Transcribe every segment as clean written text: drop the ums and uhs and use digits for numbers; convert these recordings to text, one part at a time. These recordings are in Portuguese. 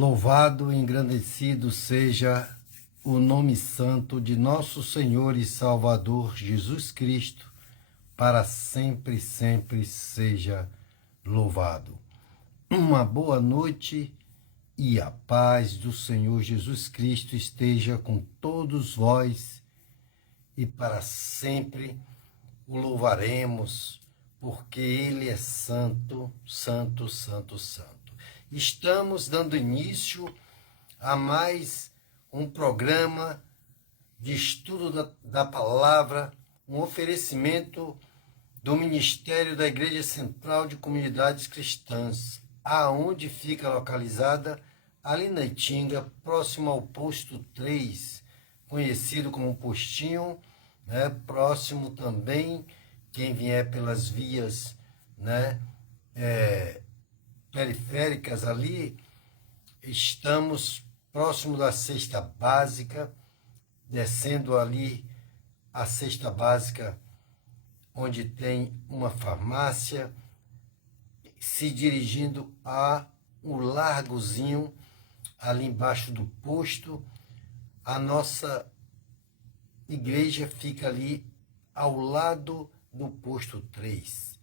Louvado e engrandecido seja o nome santo de nosso Senhor e Salvador Jesus Cristo, para sempre, sempre seja louvado. Uma boa noite e a paz do Senhor Jesus Cristo esteja com todos vós e para sempre o louvaremos, porque Ele é santo, santo, santo, santo. Estamos dando início a mais um programa de estudo da palavra, um oferecimento do Ministério da Igreja Central de Comunidades Cristãs, aonde fica localizada ali na Itinga, próximo ao posto 3, conhecido como Postinho, né? Próximo também, quem vier pelas vias, né? Periféricas ali, estamos próximo da cesta básica, descendo ali a cesta básica, onde tem uma farmácia, se dirigindo a um largozinho, ali embaixo do posto. A nossa igreja fica ali ao lado do posto 3.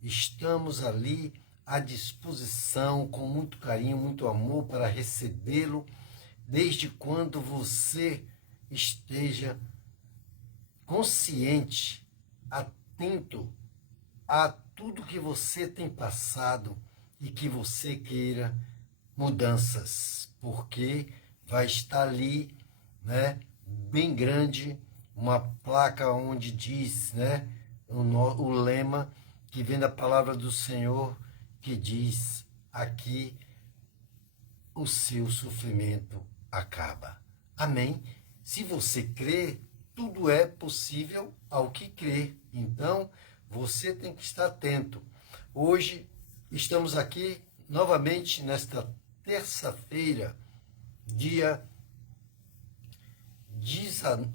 Estamos ali à disposição, com muito carinho, muito amor, para recebê-lo, desde quando você esteja consciente, atento a tudo que você tem passado e que você queira mudanças, porque vai estar ali, né, bem grande, uma placa onde diz, né, o lema que vem da palavra do Senhor, que diz: aqui o seu sofrimento acaba. Amém? Se você crê, tudo é possível ao que crê. Então, você tem que estar atento. Hoje, estamos aqui novamente nesta terça-feira,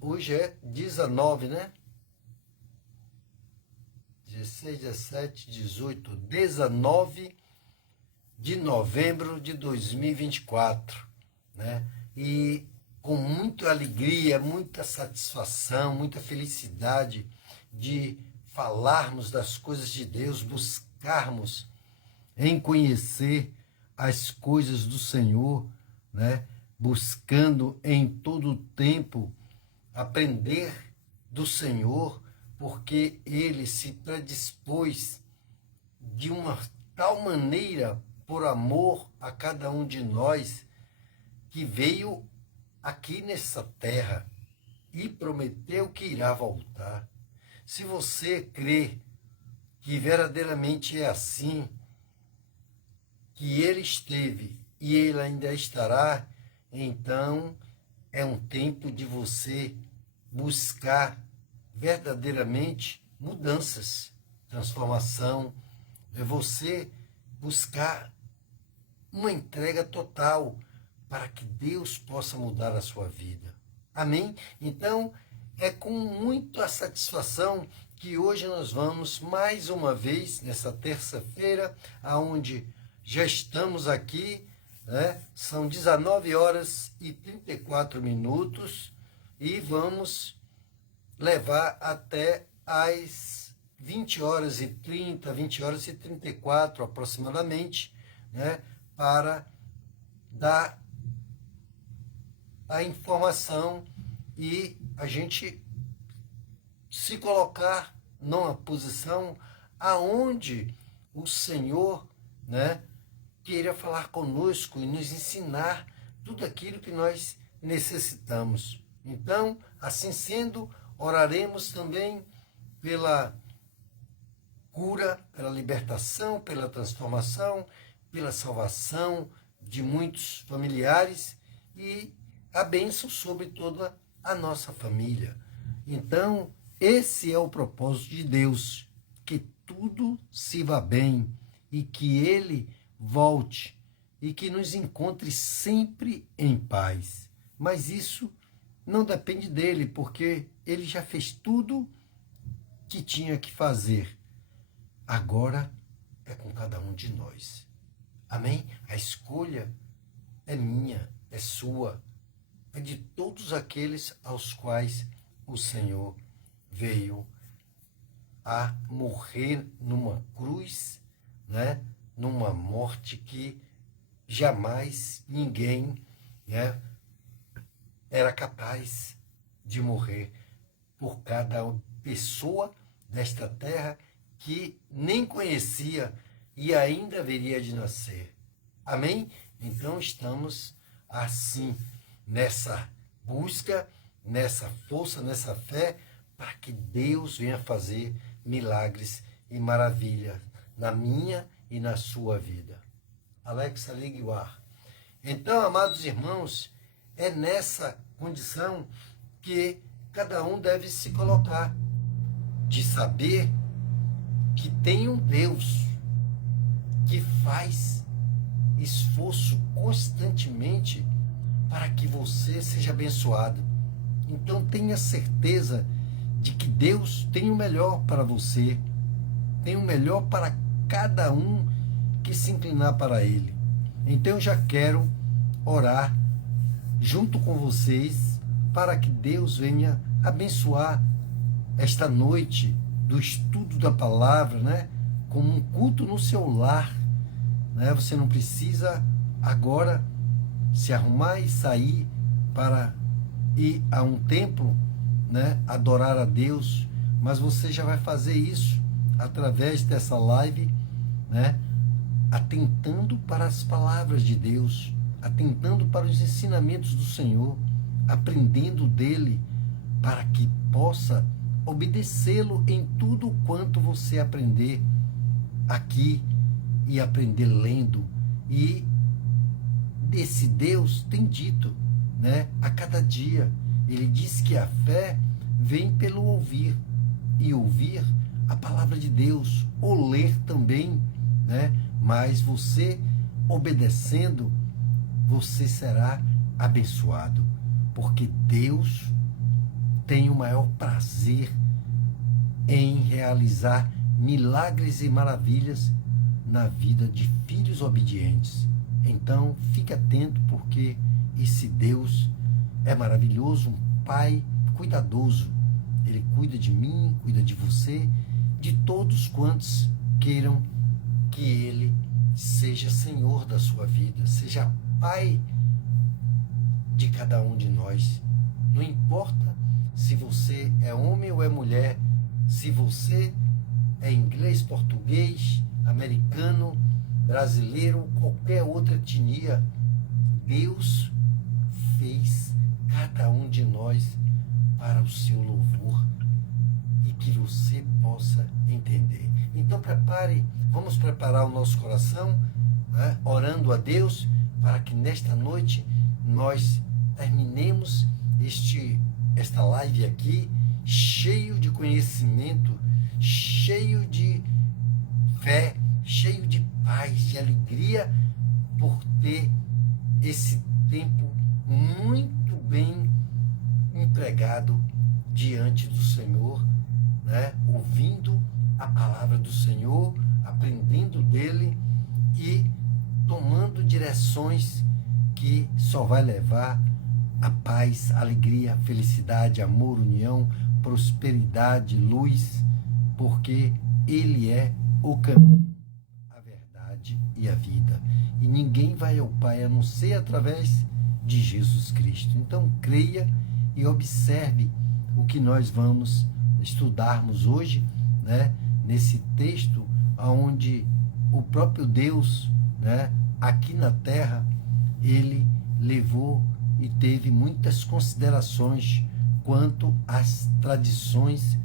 hoje é 19, né? 16, 17, 18, 19 de novembro de 2024, né? E com muita alegria, muita satisfação, muita felicidade de falarmos das coisas de Deus, buscarmos em conhecer as coisas do Senhor, né? Buscando em todo o tempo aprender do Senhor, porque Ele se predispôs de uma tal maneira, por amor a cada um de nós, que veio aqui nessa terra e prometeu que irá voltar. Se você crê que verdadeiramente é assim, que Ele esteve e Ele ainda estará, então é um tempo de você buscar verdadeiramente mudanças, transformação. É você buscar uma entrega total para que Deus possa mudar a sua vida. Amém? Então, é com muita satisfação que hoje nós vamos mais uma vez, nessa terça-feira, aonde já estamos aqui, né? São 19 horas e 34 minutos e vamos levar até as 20 horas e 30, 20 horas e 34 aproximadamente, né? Para dar a informação e a gente se colocar numa posição aonde o Senhor, né, queira falar conosco e nos ensinar tudo aquilo que nós necessitamos. Então, assim sendo, oraremos também pela cura, pela libertação, pela transformação, pela salvação de muitos familiares e a bênção sobre toda a nossa família. Então, esse é o propósito de Deus, que tudo se vá bem e que Ele volte e que nos encontre sempre em paz. Mas isso não depende dele, porque Ele já fez tudo que tinha que fazer. Agora é com cada um de nós. Amém? A escolha é minha, é sua, é de todos aqueles aos quais o Senhor veio a morrer numa cruz, né? Numa morte que jamais ninguém, né, era capaz de morrer por cada pessoa desta terra que nem conhecia e ainda haveria de nascer. Amém? Então estamos assim, nessa busca, nessa força, nessa fé, para que Deus venha fazer milagres e maravilhas na minha e na sua vida. Alexa, ligue o ar. Então, amados irmãos, é nessa condição que cada um deve se colocar, de saber que tem um Deus que faz esforço constantemente para que você seja abençoado. Então tenha certeza de que Deus tem o melhor para você, tem o melhor para cada um que se inclinar para Ele. Então eu já quero orar junto com vocês para que Deus venha abençoar esta noite do estudo da palavra, né? Como um culto no seu lar, né? Você não precisa agora se arrumar e sair para ir a um templo, né? Adorar a Deus, mas você já vai fazer isso através dessa live, né? Atentando para as palavras de Deus, atentando para os ensinamentos do Senhor, aprendendo dele, para que possa obedecê-lo em tudo quanto você aprender aqui e aprender lendo. E desse Deus tem dito, né, a cada dia. Ele diz que a fé vem pelo ouvir, e ouvir a palavra de Deus, ou ler também, né? Mas você obedecendo, você será abençoado, porque Deus tem o maior prazer em realizar milagres e maravilhas na vida de filhos obedientes. Então, fique atento, porque esse Deus é maravilhoso, um Pai cuidadoso. Ele cuida de mim, cuida de você, de todos quantos queiram que Ele seja Senhor da sua vida, seja Pai de cada um de nós. Não importa se você é homem ou é mulher, se você é inglês, português, americano, brasileiro ou qualquer outra etnia, Deus fez cada um de nós para o seu louvor, e que você possa entender. Então vamos preparar o nosso coração, né, orando a Deus, para que nesta noite nós terminemos esta live aqui, cheio de conhecimento, cheio de fé, cheio de paz, de alegria, por ter esse tempo muito bem empregado diante do Senhor, né? Ouvindo a palavra do Senhor, aprendendo dele e tomando direções que só vai levar a paz, alegria, felicidade, amor, união, prosperidade, luz, porque Ele é o caminho, a verdade e a vida. E ninguém vai ao Pai a não ser através de Jesus Cristo. Então creia e observe o que nós vamos estudarmos hoje, né? Nesse texto onde o próprio Deus, né, aqui na terra, Ele levou e teve muitas considerações quanto às tradições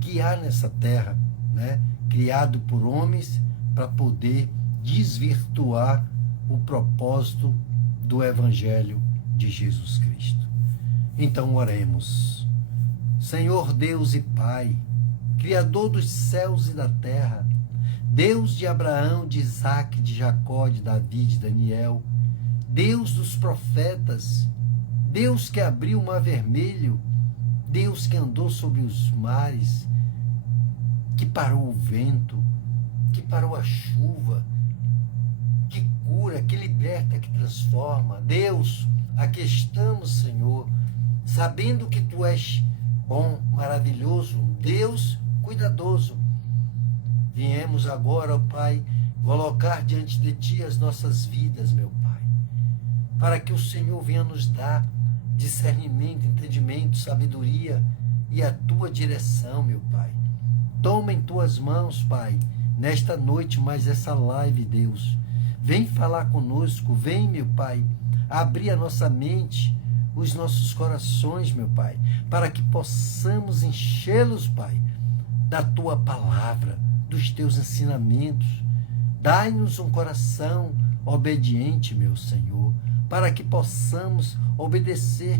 que há nessa terra, né, criado por homens para poder desvirtuar o propósito do Evangelho de Jesus Cristo. Então oremos. Senhor Deus e Pai, Criador dos céus e da terra, Deus de Abraão, de Isaque, de Jacó, de Davi, de Daniel, Deus dos profetas, Deus que abriu o mar vermelho, Deus que andou sobre os mares, que parou o vento, que parou a chuva, que cura, que liberta, que transforma. transforma. Deus, aqui estamos, Senhor, sabendo que Tu és bom, maravilhoso, Deus cuidadoso. Viemos agora, ó Pai, colocar diante de Ti as nossas vidas, meu Pai, para que o Senhor venha nos dar discernimento, entendimento, sabedoria e a Tua direção, meu Pai. Toma em Tuas mãos, Pai, nesta noite, mais essa live, Deus. Vem falar conosco, vem, meu Pai, abrir a nossa mente, os nossos corações, meu Pai, para que possamos enchê-los, Pai, da Tua palavra, dos Teus ensinamentos. Dai-nos um coração obediente, meu Senhor, para que possamos obedecer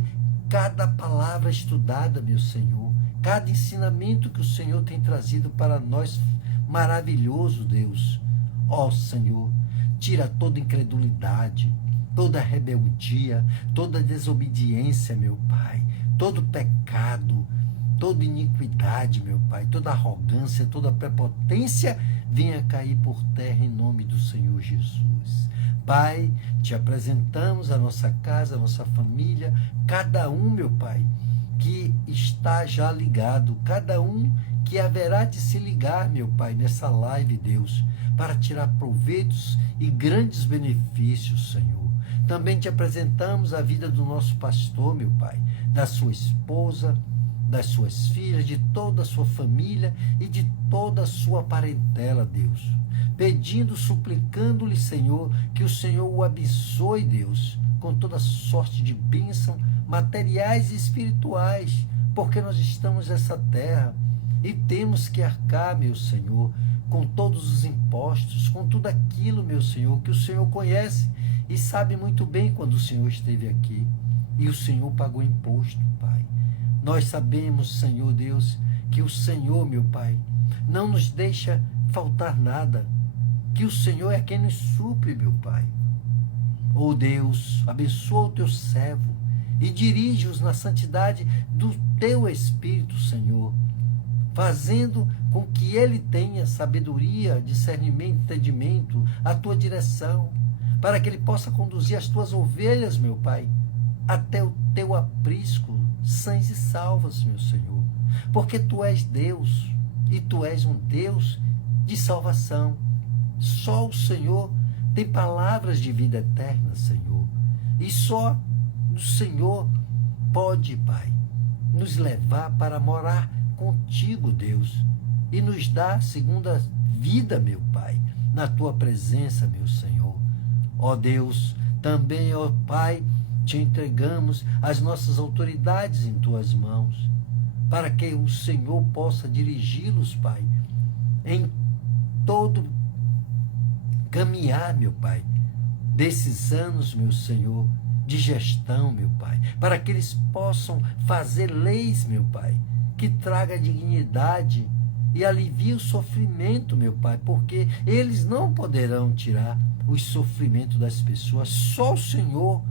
cada palavra estudada, meu Senhor, cada ensinamento que o Senhor tem trazido para nós, maravilhoso, Deus. Ó Senhor, tira toda incredulidade, toda rebeldia, toda desobediência, meu Pai, todo pecado, toda iniquidade, meu Pai, toda arrogância, toda prepotência, venha cair por terra em nome do Senhor Jesus. Pai, te apresentamos a nossa casa, a nossa família, cada um, meu Pai, que está já ligado, cada um que haverá de se ligar, meu Pai, nessa live, Deus, para tirar proveitos e grandes benefícios, Senhor. Também te apresentamos a vida do nosso pastor, meu Pai, da sua esposa, das suas filhas, de toda a sua família e de toda a sua parentela, Deus. Pedindo, suplicando-lhe, Senhor, que o Senhor o abençoe, Deus, com toda sorte de bênção materiais e espirituais, porque nós estamos nessa terra e temos que arcar, meu Senhor, com todos os impostos, com tudo aquilo, meu Senhor, que o Senhor conhece e sabe muito bem quando o Senhor esteve aqui e o Senhor pagou imposto, Pai. Nós sabemos, Senhor Deus, que o Senhor, meu Pai, não nos deixa faltar nada, que o Senhor é quem nos supre, meu Pai. Oh Deus, abençoa o Teu servo e dirige-os na santidade do Teu Espírito, Senhor, fazendo com que ele tenha sabedoria, discernimento, entendimento, a Tua direção, para que ele possa conduzir as Tuas ovelhas, meu Pai, até o Teu aprisco, sãs e salvas, meu Senhor, porque Tu és Deus e Tu és um Deus de salvação. Só o Senhor tem palavras de vida eterna, Senhor, e só o Senhor pode, Pai, nos levar para morar contigo, Deus, e nos dar segunda vida, meu Pai, na Tua presença, meu Senhor. Ó Deus, também, ó Pai, te entregamos as nossas autoridades em Tuas mãos, para que o Senhor possa dirigi-los, Pai, em todo caminhar, meu Pai, desses anos, meu Senhor, de gestão, meu Pai, para que eles possam fazer leis, meu Pai, que traga dignidade e alivie o sofrimento, meu Pai, porque eles não poderão tirar os sofrimentos das pessoas. Só o Senhor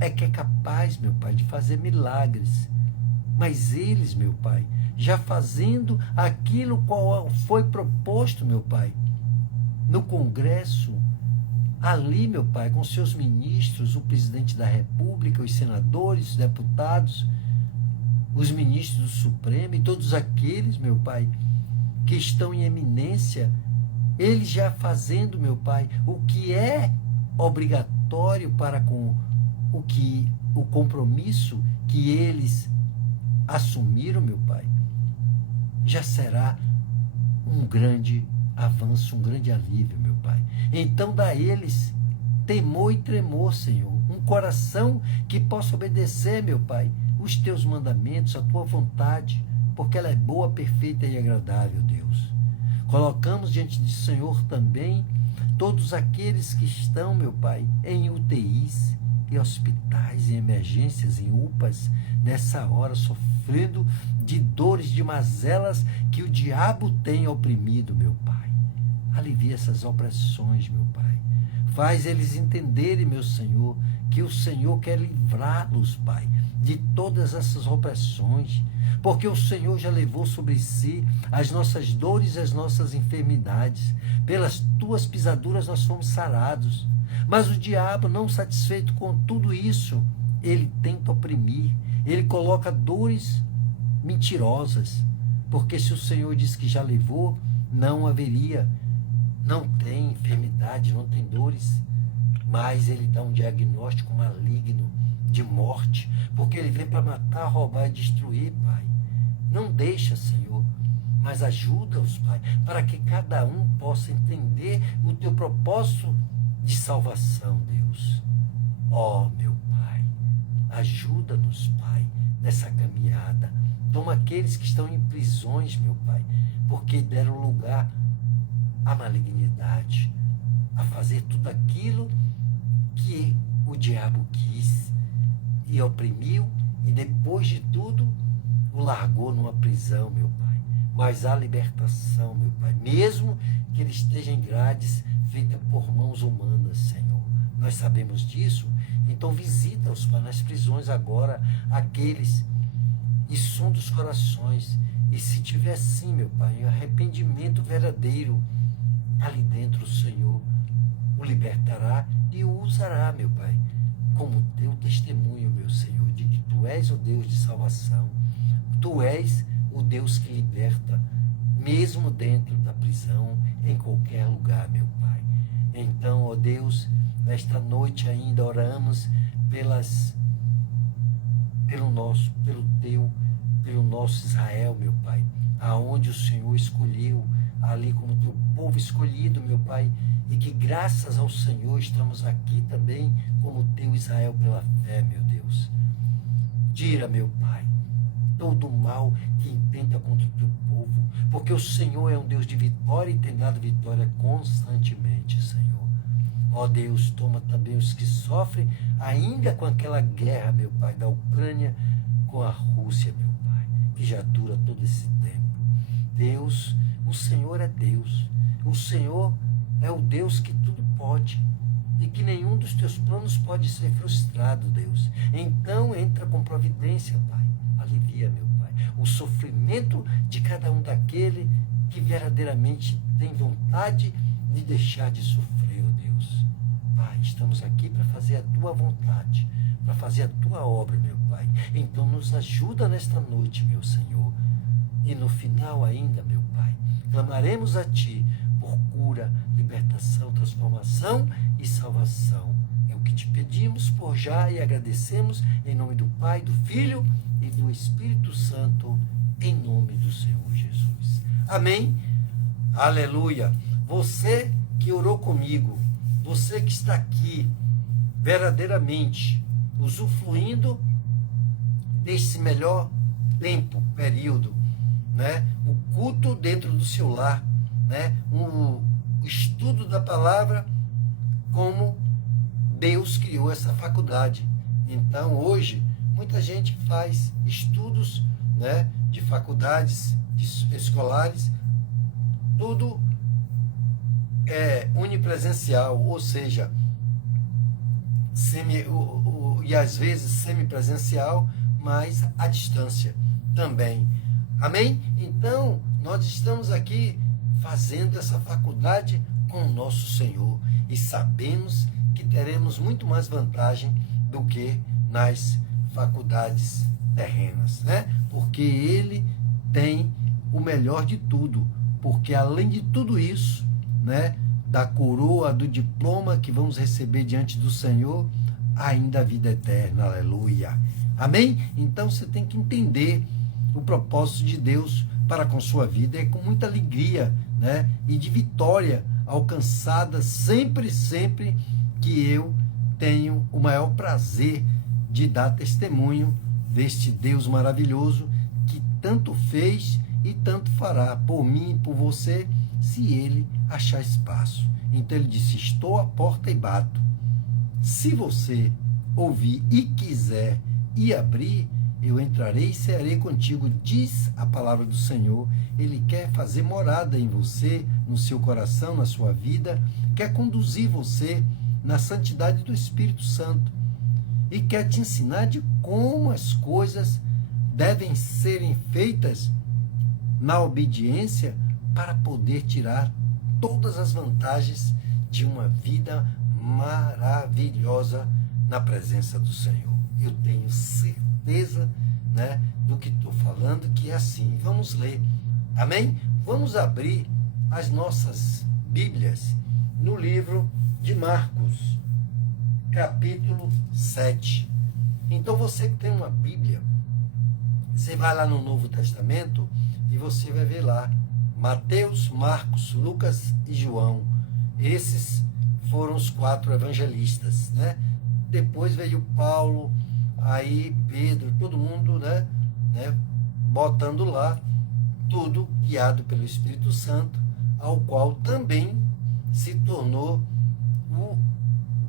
é que é capaz, meu Pai, de fazer milagres. Mas eles, meu Pai, já fazendo aquilo qual foi proposto, meu Pai, no Congresso, ali, meu Pai, com seus ministros, o presidente da República, os senadores, os deputados, os ministros do Supremo e todos aqueles, meu Pai, que estão em eminência, eles já fazendo, meu Pai, o que é obrigatório para com o compromisso que eles assumiram, meu Pai, já será um grande avanço, um grande alívio, meu Pai. Então dá a eles temor e tremor, Senhor, um coração que possa obedecer, meu Pai, os Teus mandamentos, a Tua vontade, porque ela é boa, perfeita e agradável, Deus. Colocamos diante do Senhor também todos aqueles que estão, meu Pai, em UTIs, em hospitais, em emergências, em UPAs, nessa hora, sofrendo de dores, de mazelas que o diabo tem oprimido, meu Pai. Alivia essas opressões, meu Pai. Faz eles entenderem, meu Senhor, que o Senhor quer livrá-los, Pai, de todas essas opressões, porque o Senhor já levou sobre si as nossas dores e as nossas enfermidades, pelas tuas pisaduras nós fomos sarados. Mas o diabo, não satisfeito com tudo isso, ele tenta oprimir, ele coloca dores mentirosas, porque se o Senhor diz que já levou, não haveria, não tem enfermidade, não tem dores, mas ele dá um diagnóstico maligno de morte, porque ele vem para matar, roubar e destruir, Pai. Não deixa, Senhor, mas ajuda-os, Pai, para que cada um possa entender o teu propósito de salvação, Deus. Ó, meu Pai, ajuda-nos, Pai, nessa caminhada. Toma aqueles que estão em prisões, meu Pai, porque deram lugar à malignidade, a fazer tudo aquilo que o diabo quis e oprimiu, e depois de tudo o largou numa prisão, meu Pai. Mas há libertação, meu Pai, mesmo que ele esteja em grades feita por mãos humanas, Senhor. Nós sabemos disso, então visita-os, Pai, nas prisões agora, aqueles, e sonda os corações, e se tiver sim, meu Pai, um arrependimento verdadeiro, ali dentro o Senhor o libertará e o usará, meu Pai, como teu testemunho, meu Senhor, de que tu és o Deus de salvação, tu és o Deus que liberta, mesmo dentro da prisão, em qualquer lugar, meu Pai. Então, ó Deus, nesta noite ainda oramos pelo nosso Israel, meu Pai, aonde o Senhor escolheu, ali como teu povo escolhido, meu Pai, e que graças ao Senhor estamos aqui também como teu Israel pela fé, meu Deus. Tira, meu Pai, todo o mal que intenta contra o teu povo, porque o Senhor é um Deus de vitória e tem dado vitória constantemente, Senhor. Ó Deus, toma também os que sofrem ainda com aquela guerra, meu Pai, da Ucrânia com a Rússia, meu Pai, que já dura todo esse tempo. Deus, o Senhor é Deus. O Senhor é o Deus que tudo pode e que nenhum dos teus planos pode ser frustrado, Deus. Então entra com providência, Pai. Alivia, meu Pai, o sofrimento de cada um daquele que verdadeiramente tem vontade de deixar de sofrer, ó Deus. Pai, estamos aqui para fazer a tua vontade, para fazer a tua obra, meu Pai. Então nos ajuda nesta noite, meu Senhor. E no final ainda, meu Pai, clamaremos a Ti por cura, libertação, transformação e salvação. É o que te pedimos por já e agradecemos em nome do Pai, do Filho e do Espírito Santo, em nome do Senhor Jesus. Amém? Aleluia! Você que orou comigo, você que está aqui verdadeiramente usufruindo desse melhor tempo, período, né? O culto dentro do seu lar, né? O estudo da palavra, como Deus criou essa faculdade. Então hoje muita gente faz estudos, né, de faculdades escolares, tudo é unipresencial, ou seja, e às vezes semipresencial, mas à distância também. Amém? Então, nós estamos aqui fazendo essa faculdade com o nosso Senhor e sabemos que teremos muito mais vantagem do que nas faculdades terrenas, né? Porque Ele tem o melhor de tudo, porque além de tudo isso, né, da coroa, do diploma que vamos receber diante do Senhor, ainda a vida eterna, aleluia. Amém? Então você tem que entender o propósito de Deus para com sua vida, é com muita alegria, né, e de vitória alcançada sempre que eu tenho o maior prazer de dar testemunho deste Deus maravilhoso que tanto fez e tanto fará por mim e por você, se Ele achar espaço. Então Ele disse: estou à porta e bato. Se você ouvir e quiser e abrir, eu entrarei e cearei contigo, diz a palavra do Senhor. Ele quer fazer morada em você, no seu coração, na sua vida, quer conduzir você na santidade do Espírito Santo e quer te ensinar de como as coisas devem serem feitas na obediência para poder tirar todas as vantagens de uma vida maravilhosa na presença do Senhor. Eu tenho certeza, né, do que estou falando, que é assim. Vamos ler, amém? Vamos abrir as nossas Bíblias no livro de Marcos, capítulo 7. Então você que tem uma Bíblia, você vai lá no Novo Testamento e você vai ver lá Mateus, Marcos, Lucas e João. Esses foram os 4 evangelistas, né? Depois veio Paulo, aí Pedro, todo mundo, né, botando lá, tudo guiado pelo Espírito Santo, ao qual também se tornou o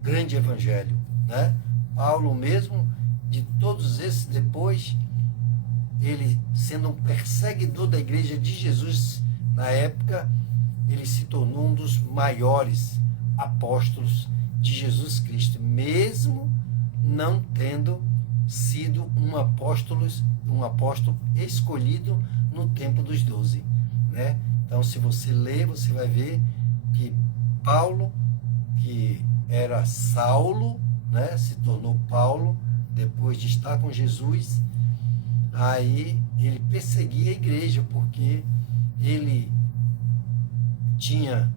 grande evangelho, né? Paulo mesmo, de todos esses depois, ele sendo um perseguidor da igreja de Jesus na época, ele se tornou um dos maiores apóstolos de Jesus Cristo, mesmo não tendo sido um apóstolo escolhido no tempo dos 12, né? Então, se você ler, você vai ver que Paulo, que era Saulo, né, se tornou Paulo depois de estar com Jesus. Aí ele perseguia a igreja porque ele tinha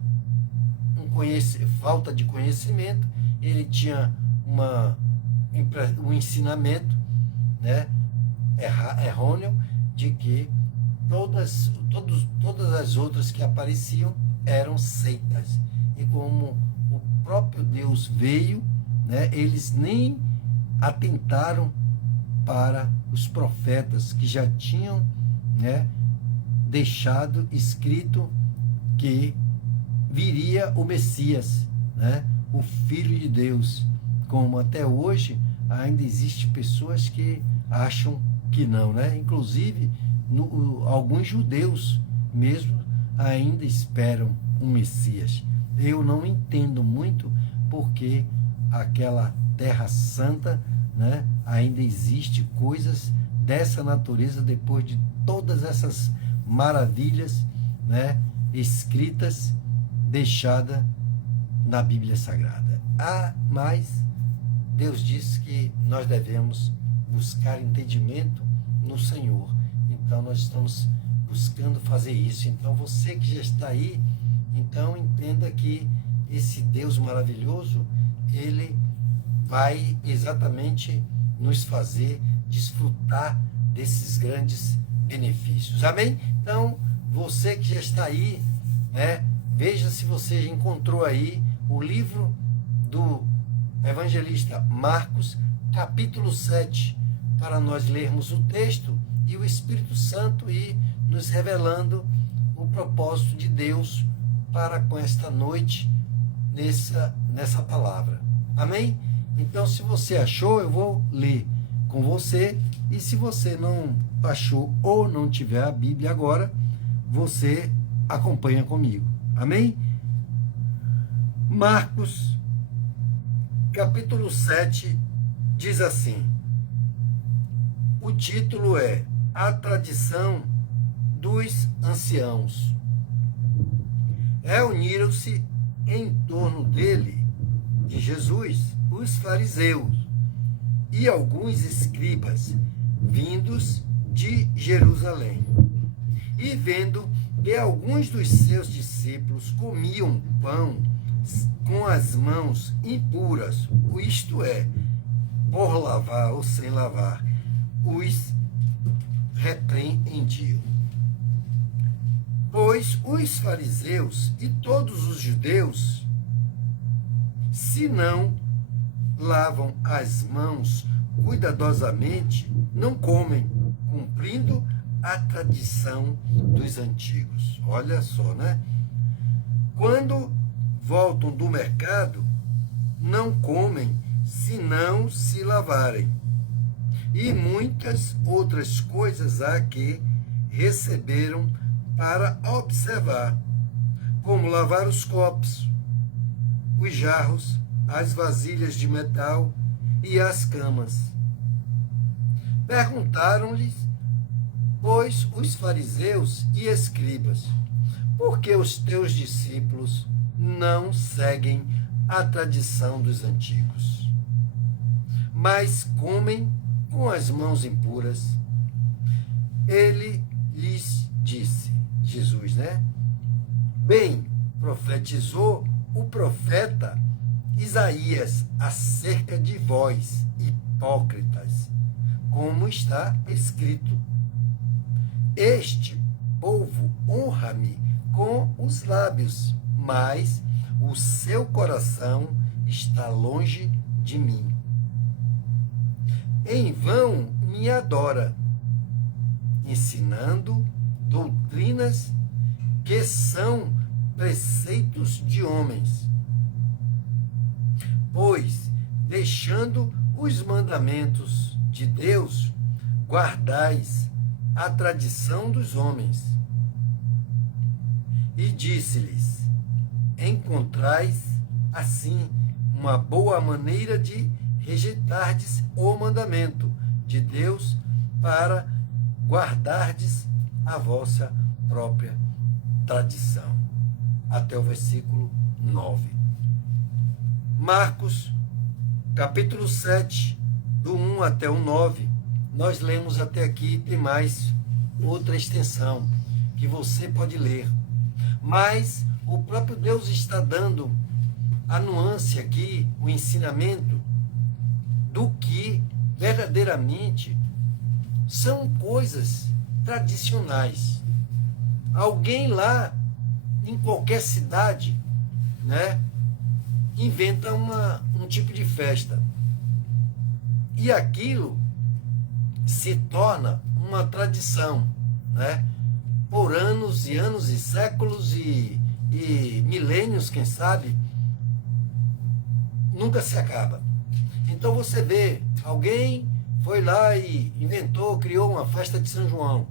falta de conhecimento, ele tinha um ensinamento, né, errôneo, de que todas as outras que apareciam eram seitas. E como o próprio Deus veio, né, eles nem atentaram para os profetas que já tinham, né, deixado escrito que viria o Messias, né, o Filho de Deus. Como até hoje ainda existe pessoas que acham que não, né? Inclusive alguns judeus mesmo ainda esperam um Messias. Eu não entendo muito porque aquela Terra Santa, né, ainda existe coisas dessa natureza depois de todas essas maravilhas, né, escritas, deixadas na Bíblia Sagrada. Mas Deus diz que nós devemos buscar entendimento no Senhor. Então nós estamos buscando fazer isso. Então você que já está aí, então entenda que esse Deus maravilhoso, ele vai exatamente nos fazer desfrutar desses grandes benefícios. Amém? Então, você que já está aí, né, veja se você já encontrou aí o livro do evangelista Marcos, capítulo 7, para nós lermos o texto e o Espírito Santo ir nos revelando o propósito de Deus para com esta noite, nessa palavra. Amém? Então, se você achou, eu vou ler com você, e se você não achou ou não tiver a Bíblia agora, você acompanha comigo. Amém? Marcos, capítulo 7, diz assim, o título é A Tradição dos Anciãos. Reuniram-se em torno dele, de Jesus, os fariseus e alguns escribas, vindos de Jerusalém. E vendo que alguns dos seus discípulos comiam pão com as mãos impuras, isto é, por lavar ou sem lavar, os repreendiam. Pois os fariseus e todos os judeus, se não lavam as mãos cuidadosamente, não comem, cumprindo a tradição dos antigos. Olha só, né? Quando voltam do mercado, não comem se não se lavarem. E muitas outras coisas há que receberam para observar, como lavar os copos, os jarros, as vasilhas de metal e as camas. Perguntaram-lhes, pois, os fariseus e escribas, porque os teus discípulos não seguem a tradição dos antigos, mas comem com as mãos impuras. Ele lhes disse, Jesus, né? Bem profetizou o profeta Isaías acerca de vós, hipócritas, como está escrito: este povo honra-me com os lábios, mas o seu coração está longe de mim. Em vão me adora, ensinando doutrinas que são preceitos de homens. Pois, deixando os mandamentos de Deus, guardais a tradição dos homens. E disse-lhes: encontrais, assim, uma boa maneira de rejeitardes o mandamento de Deus para guardardes a vossa própria tradição. Até o versículo 9. Marcos, capítulo 7, do 1 até o 9. Nós lemos até aqui, tem mais outra extensão que você pode ler. Mas o próprio Deus está dando a nuance aqui, o ensinamento do que verdadeiramente são coisas tradicionais. Alguém lá, em qualquer cidade, né, inventa um tipo de festa. E aquilo se torna uma tradição, né? Por anos e anos e séculos e milênios, quem sabe, nunca se acaba. Então você vê, alguém foi lá e inventou, criou uma festa de São João.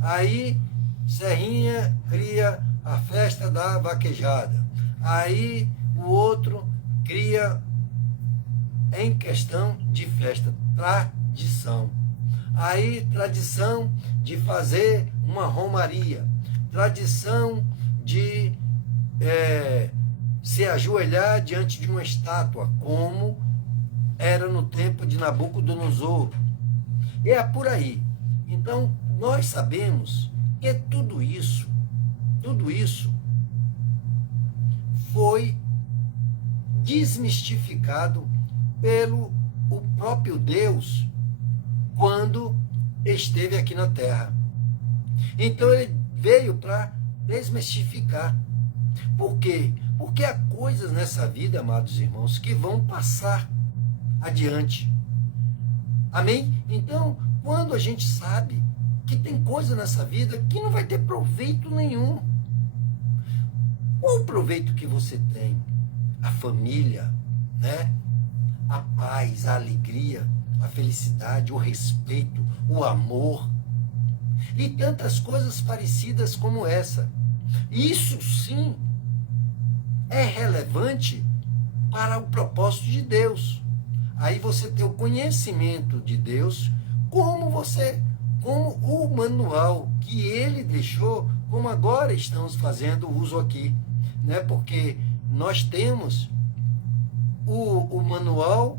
Aí Serrinha cria a festa da vaquejada. Aí o outro cria, em questão de festa, tradição. Aí tradição de fazer uma romaria, tradição de se ajoelhar diante de uma estátua, como era no tempo de Nabucodonosor. E é por aí. Então, nós sabemos que tudo isso foi desmistificado pelo o próprio Deus quando esteve aqui na Terra. Então ele veio para desmistificar. Por quê? Porque há coisas nessa vida, amados irmãos, que vão passar adiante. Amém? Então, quando a gente sabe que tem coisa nessa vida que não vai ter proveito nenhum, qual o proveito que você tem? A família, né? A paz, a alegria, a felicidade, o respeito, o amor e tantas coisas parecidas como essa. Isso sim é relevante para o propósito de Deus. Aí você tem o conhecimento de Deus, como o manual que ele deixou, como agora estamos fazendo uso aqui, né? Porque nós temos o manual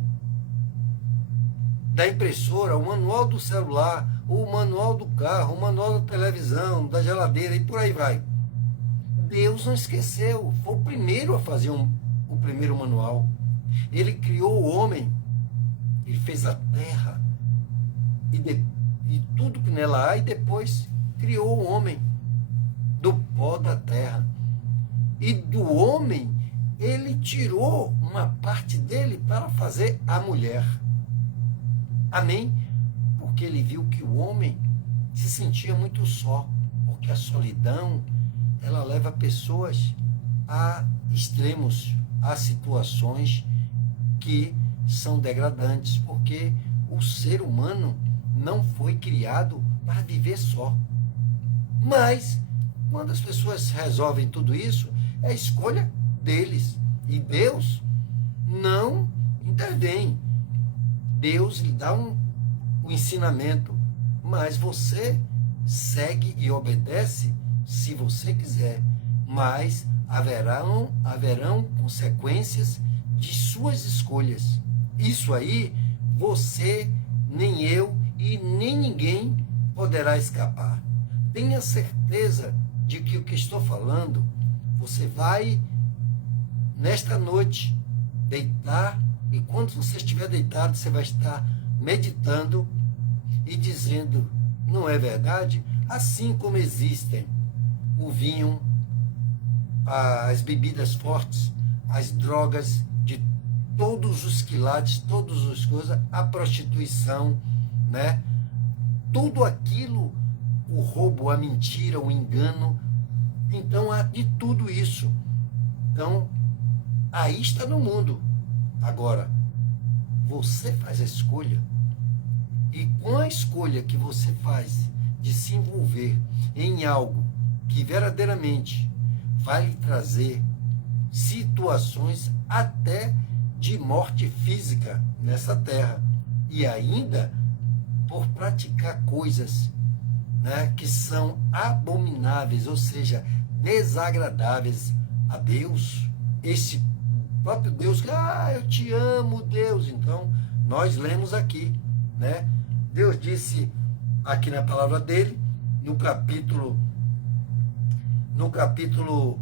da impressora, o manual do celular, o manual do carro, o manual da televisão, da geladeira e por aí vai. Deus não esqueceu, foi o primeiro a fazer o primeiro manual. Ele criou o homem, ele fez a terra e tudo que nela há, e depois criou o homem do pó da terra. E do homem, ele tirou uma parte dele para fazer a mulher. Amém? Porque ele viu que o homem se sentia muito só, porque a solidão, ela leva pessoas a extremos, a situações que são degradantes, porque o ser humano não foi criado para viver só. Mas, quando as pessoas resolvem tudo isso, é escolha deles. E Deus não intervém. Deus lhe dá um ensinamento, mas você segue e obedece se você quiser, mas haverão consequências de suas escolhas. Isso aí, você, nem eu e nem ninguém poderá escapar. Tenha certeza de que o que estou falando, você vai, nesta noite, deitar, e quando você estiver deitado, você vai estar meditando e dizendo, não é verdade? Assim como existem o vinho, as bebidas fortes, as drogas de todos os quilates, todas as coisas, a prostituição, né? Tudo aquilo, o roubo, a mentira, o engano. Então há de tudo isso. Então, aí está no mundo. Agora, você faz a escolha. E com a escolha que você faz de se envolver em algo que verdadeiramente vai lhe trazer situações até de morte física nessa terra, e ainda por praticar coisas, né, que são abomináveis, ou seja, desagradáveis a Deus, esse próprio Deus que, eu te amo, Deus. Então, nós lemos aqui, né? Deus disse aqui na palavra dele, no capítulo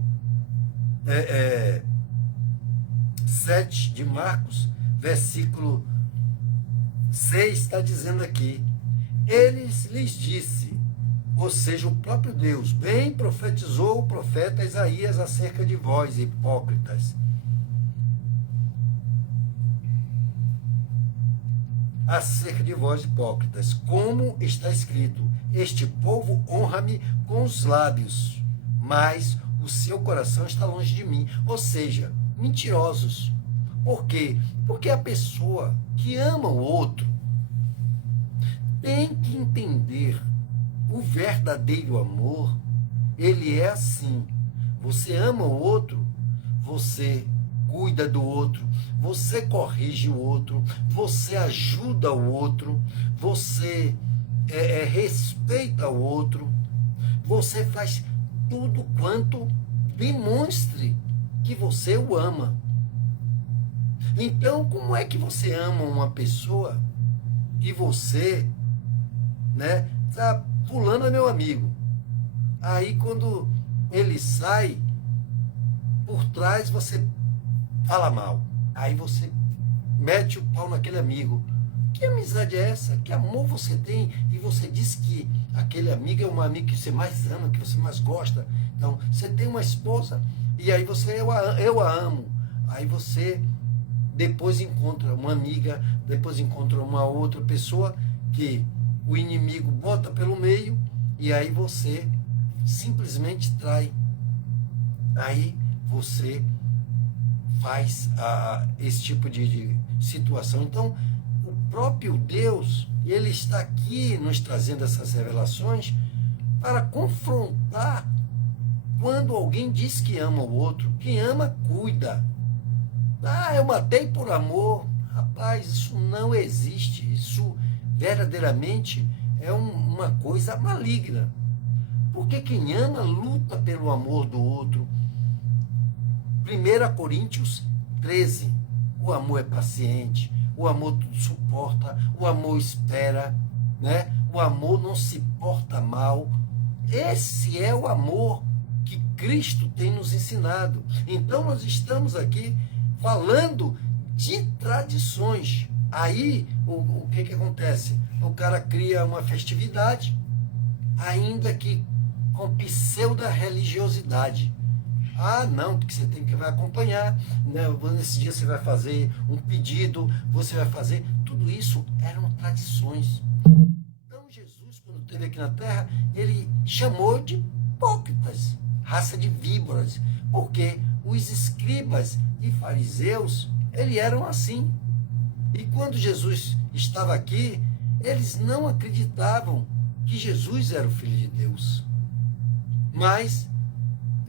7 de Marcos, versículo 6, está dizendo aqui, eles lhes disse, ou seja, o próprio Deus, bem profetizou o profeta Isaías acerca de vós, hipócritas. Acerca de vós, hipócritas, como está escrito, este povo honra-me com os lábios, mas o seu coração está longe de mim. Ou seja, mentirosos. Por quê? Porque a pessoa que ama o outro tem que entender o verdadeiro amor. Ele é assim. Você ama o outro, você cuida do outro, você corrige o outro, você ajuda o outro, você respeita o outro, você faz tudo quanto demonstre que você o ama. Então, como é que você ama uma pessoa e você, né, fulano é meu amigo. Aí quando ele sai, por trás você fala mal. Aí você mete o pau naquele amigo. Que amizade é essa? Que amor você tem? E você diz que aquele amigo é um amigo que você mais ama, que você mais gosta. Então, você tem uma esposa e aí você, eu a amo. Aí você depois encontra uma amiga, depois encontra uma outra pessoa que o inimigo bota pelo meio e aí você simplesmente trai. Aí você faz esse tipo de situação. Então, o próprio Deus, ele está aqui nos trazendo essas revelações para confrontar quando alguém diz que ama o outro. Quem ama, cuida. Eu matei por amor. Rapaz, isso não existe. Isso verdadeiramente é uma coisa maligna. Porque quem ama luta pelo amor do outro. 1 Coríntios 13. O amor é paciente, o amor tudo suporta, o amor espera, né? O amor não se porta mal. Esse é o amor que Cristo tem nos ensinado. Então nós estamos aqui falando de tradições. Aí o que acontece? O cara cria uma festividade, ainda que com pseudo-religiosidade. Não, porque você vai acompanhar, né? Nesse dia você vai fazer um pedido, você vai fazer. Tudo isso eram tradições. Então Jesus, quando esteve aqui na terra, ele chamou de hipócritas, raça de víboras, porque os escribas e fariseus, eles eram assim. E quando Jesus estava aqui, eles não acreditavam que Jesus era o Filho de Deus. Mas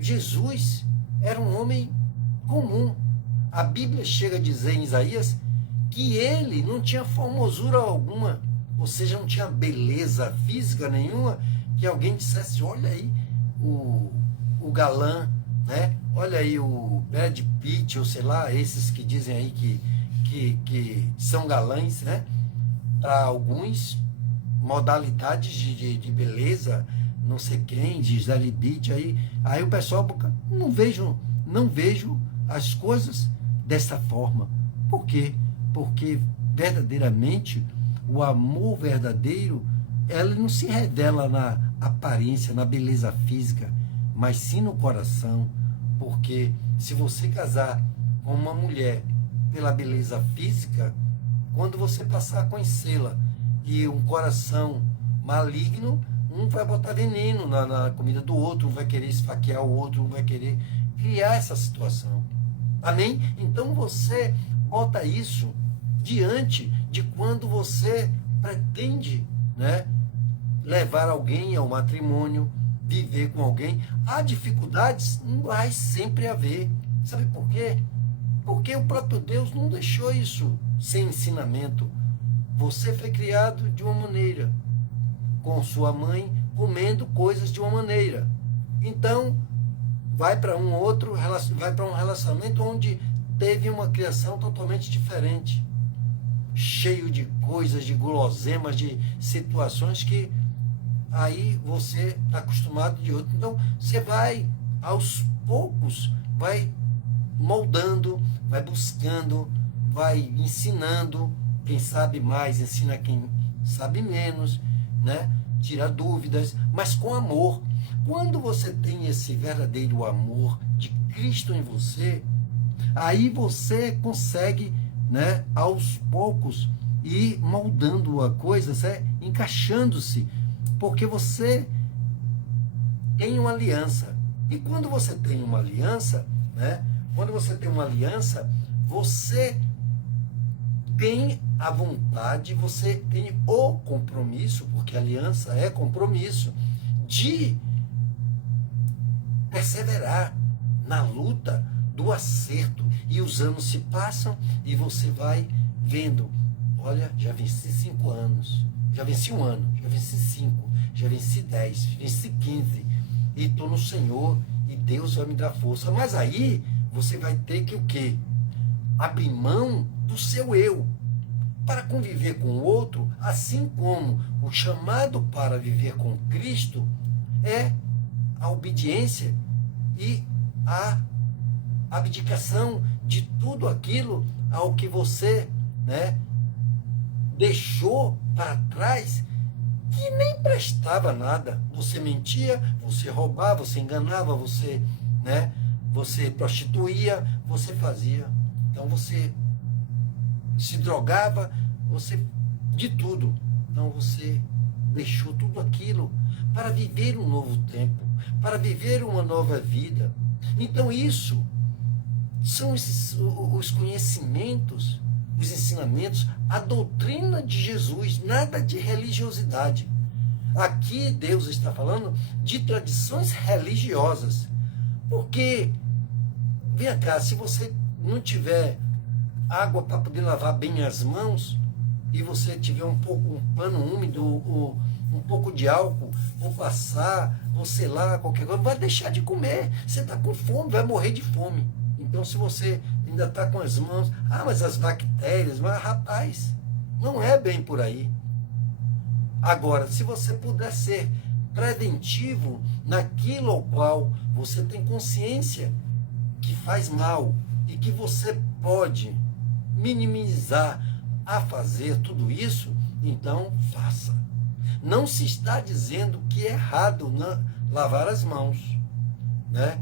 Jesus era um homem comum. A Bíblia chega a dizer em Isaías que ele não tinha formosura alguma, ou seja, não tinha beleza física nenhuma, que alguém dissesse, olha aí, o galã, né? Olha aí o Brad Pitt, ou sei lá, esses que dizem aí que são galãs, né? Para alguns, modalidades de beleza, não sei quem, Gisele Bündchen, aí o pessoal, não vejo as coisas dessa forma. Por quê? Porque verdadeiramente o amor verdadeiro, ela não se revela na aparência, na beleza física, mas sim no coração. Porque se você casar com uma mulher pela beleza física, quando você passar a conhecê-la e um coração maligno, um vai botar veneno na comida do outro, um vai querer esfaquear o outro, um vai querer criar essa situação. Amém? Então você bota isso diante de quando você pretende, né, levar alguém ao matrimônio, viver com alguém. Há dificuldades? Não vai sempre haver. Sabe por quê? Porque o próprio Deus não deixou isso sem ensinamento. Você foi criado de uma maneira, com sua mãe comendo coisas de uma maneira. Então, vai para um relacionamento onde teve uma criação totalmente diferente, cheio de coisas, de guloseimas, de situações que aí você está acostumado de outro. Então, você vai, aos poucos, vai moldando, vai buscando, vai ensinando. Quem sabe mais ensina quem sabe menos, né? Tira dúvidas, mas com amor. Quando você tem esse verdadeiro amor de Cristo em você, aí você consegue, né, aos poucos ir moldando a coisa, encaixando-se, porque você tem uma aliança. E quando você tem uma aliança, né, você tem a vontade, você tem o compromisso, porque aliança é compromisso, de perseverar na luta do acerto. E os anos se passam e você vai vendo, olha, já venci 5 anos, já venci 1 ano, já venci 5, já venci 10, venci 15, e estou no Senhor, e Deus vai me dar força. Mas aí você vai ter que o quê? Abrir mão do seu eu para conviver com o outro, assim como o chamado para viver com Cristo é a obediência e a abdicação de tudo aquilo ao que você, né, deixou para trás, que nem prestava nada. Você mentia, você roubava, você enganava, você, né, você prostituía, você fazia. Então você se drogava, você de tudo. Então você deixou tudo aquilo para viver um novo tempo, para viver uma nova vida. Então isso são os conhecimentos, os ensinamentos, a doutrina de Jesus, nada de religiosidade. Aqui Deus está falando de tradições religiosas. Porque, vem cá, se você não tiver água para poder lavar bem as mãos, e você tiver um pano úmido, um pouco de álcool, ou passar, ou sei lá, qualquer coisa, vai deixar de comer. Você está com fome, vai morrer de fome. Então, se você ainda está com as mãos, mas as bactérias, mas rapaz, não é bem por aí. Agora, se você puder ser preventivo naquilo ao qual você tem consciência que faz mal e que você pode minimizar a fazer tudo isso, então faça. Não se está dizendo que é errado lavar as mãos, né?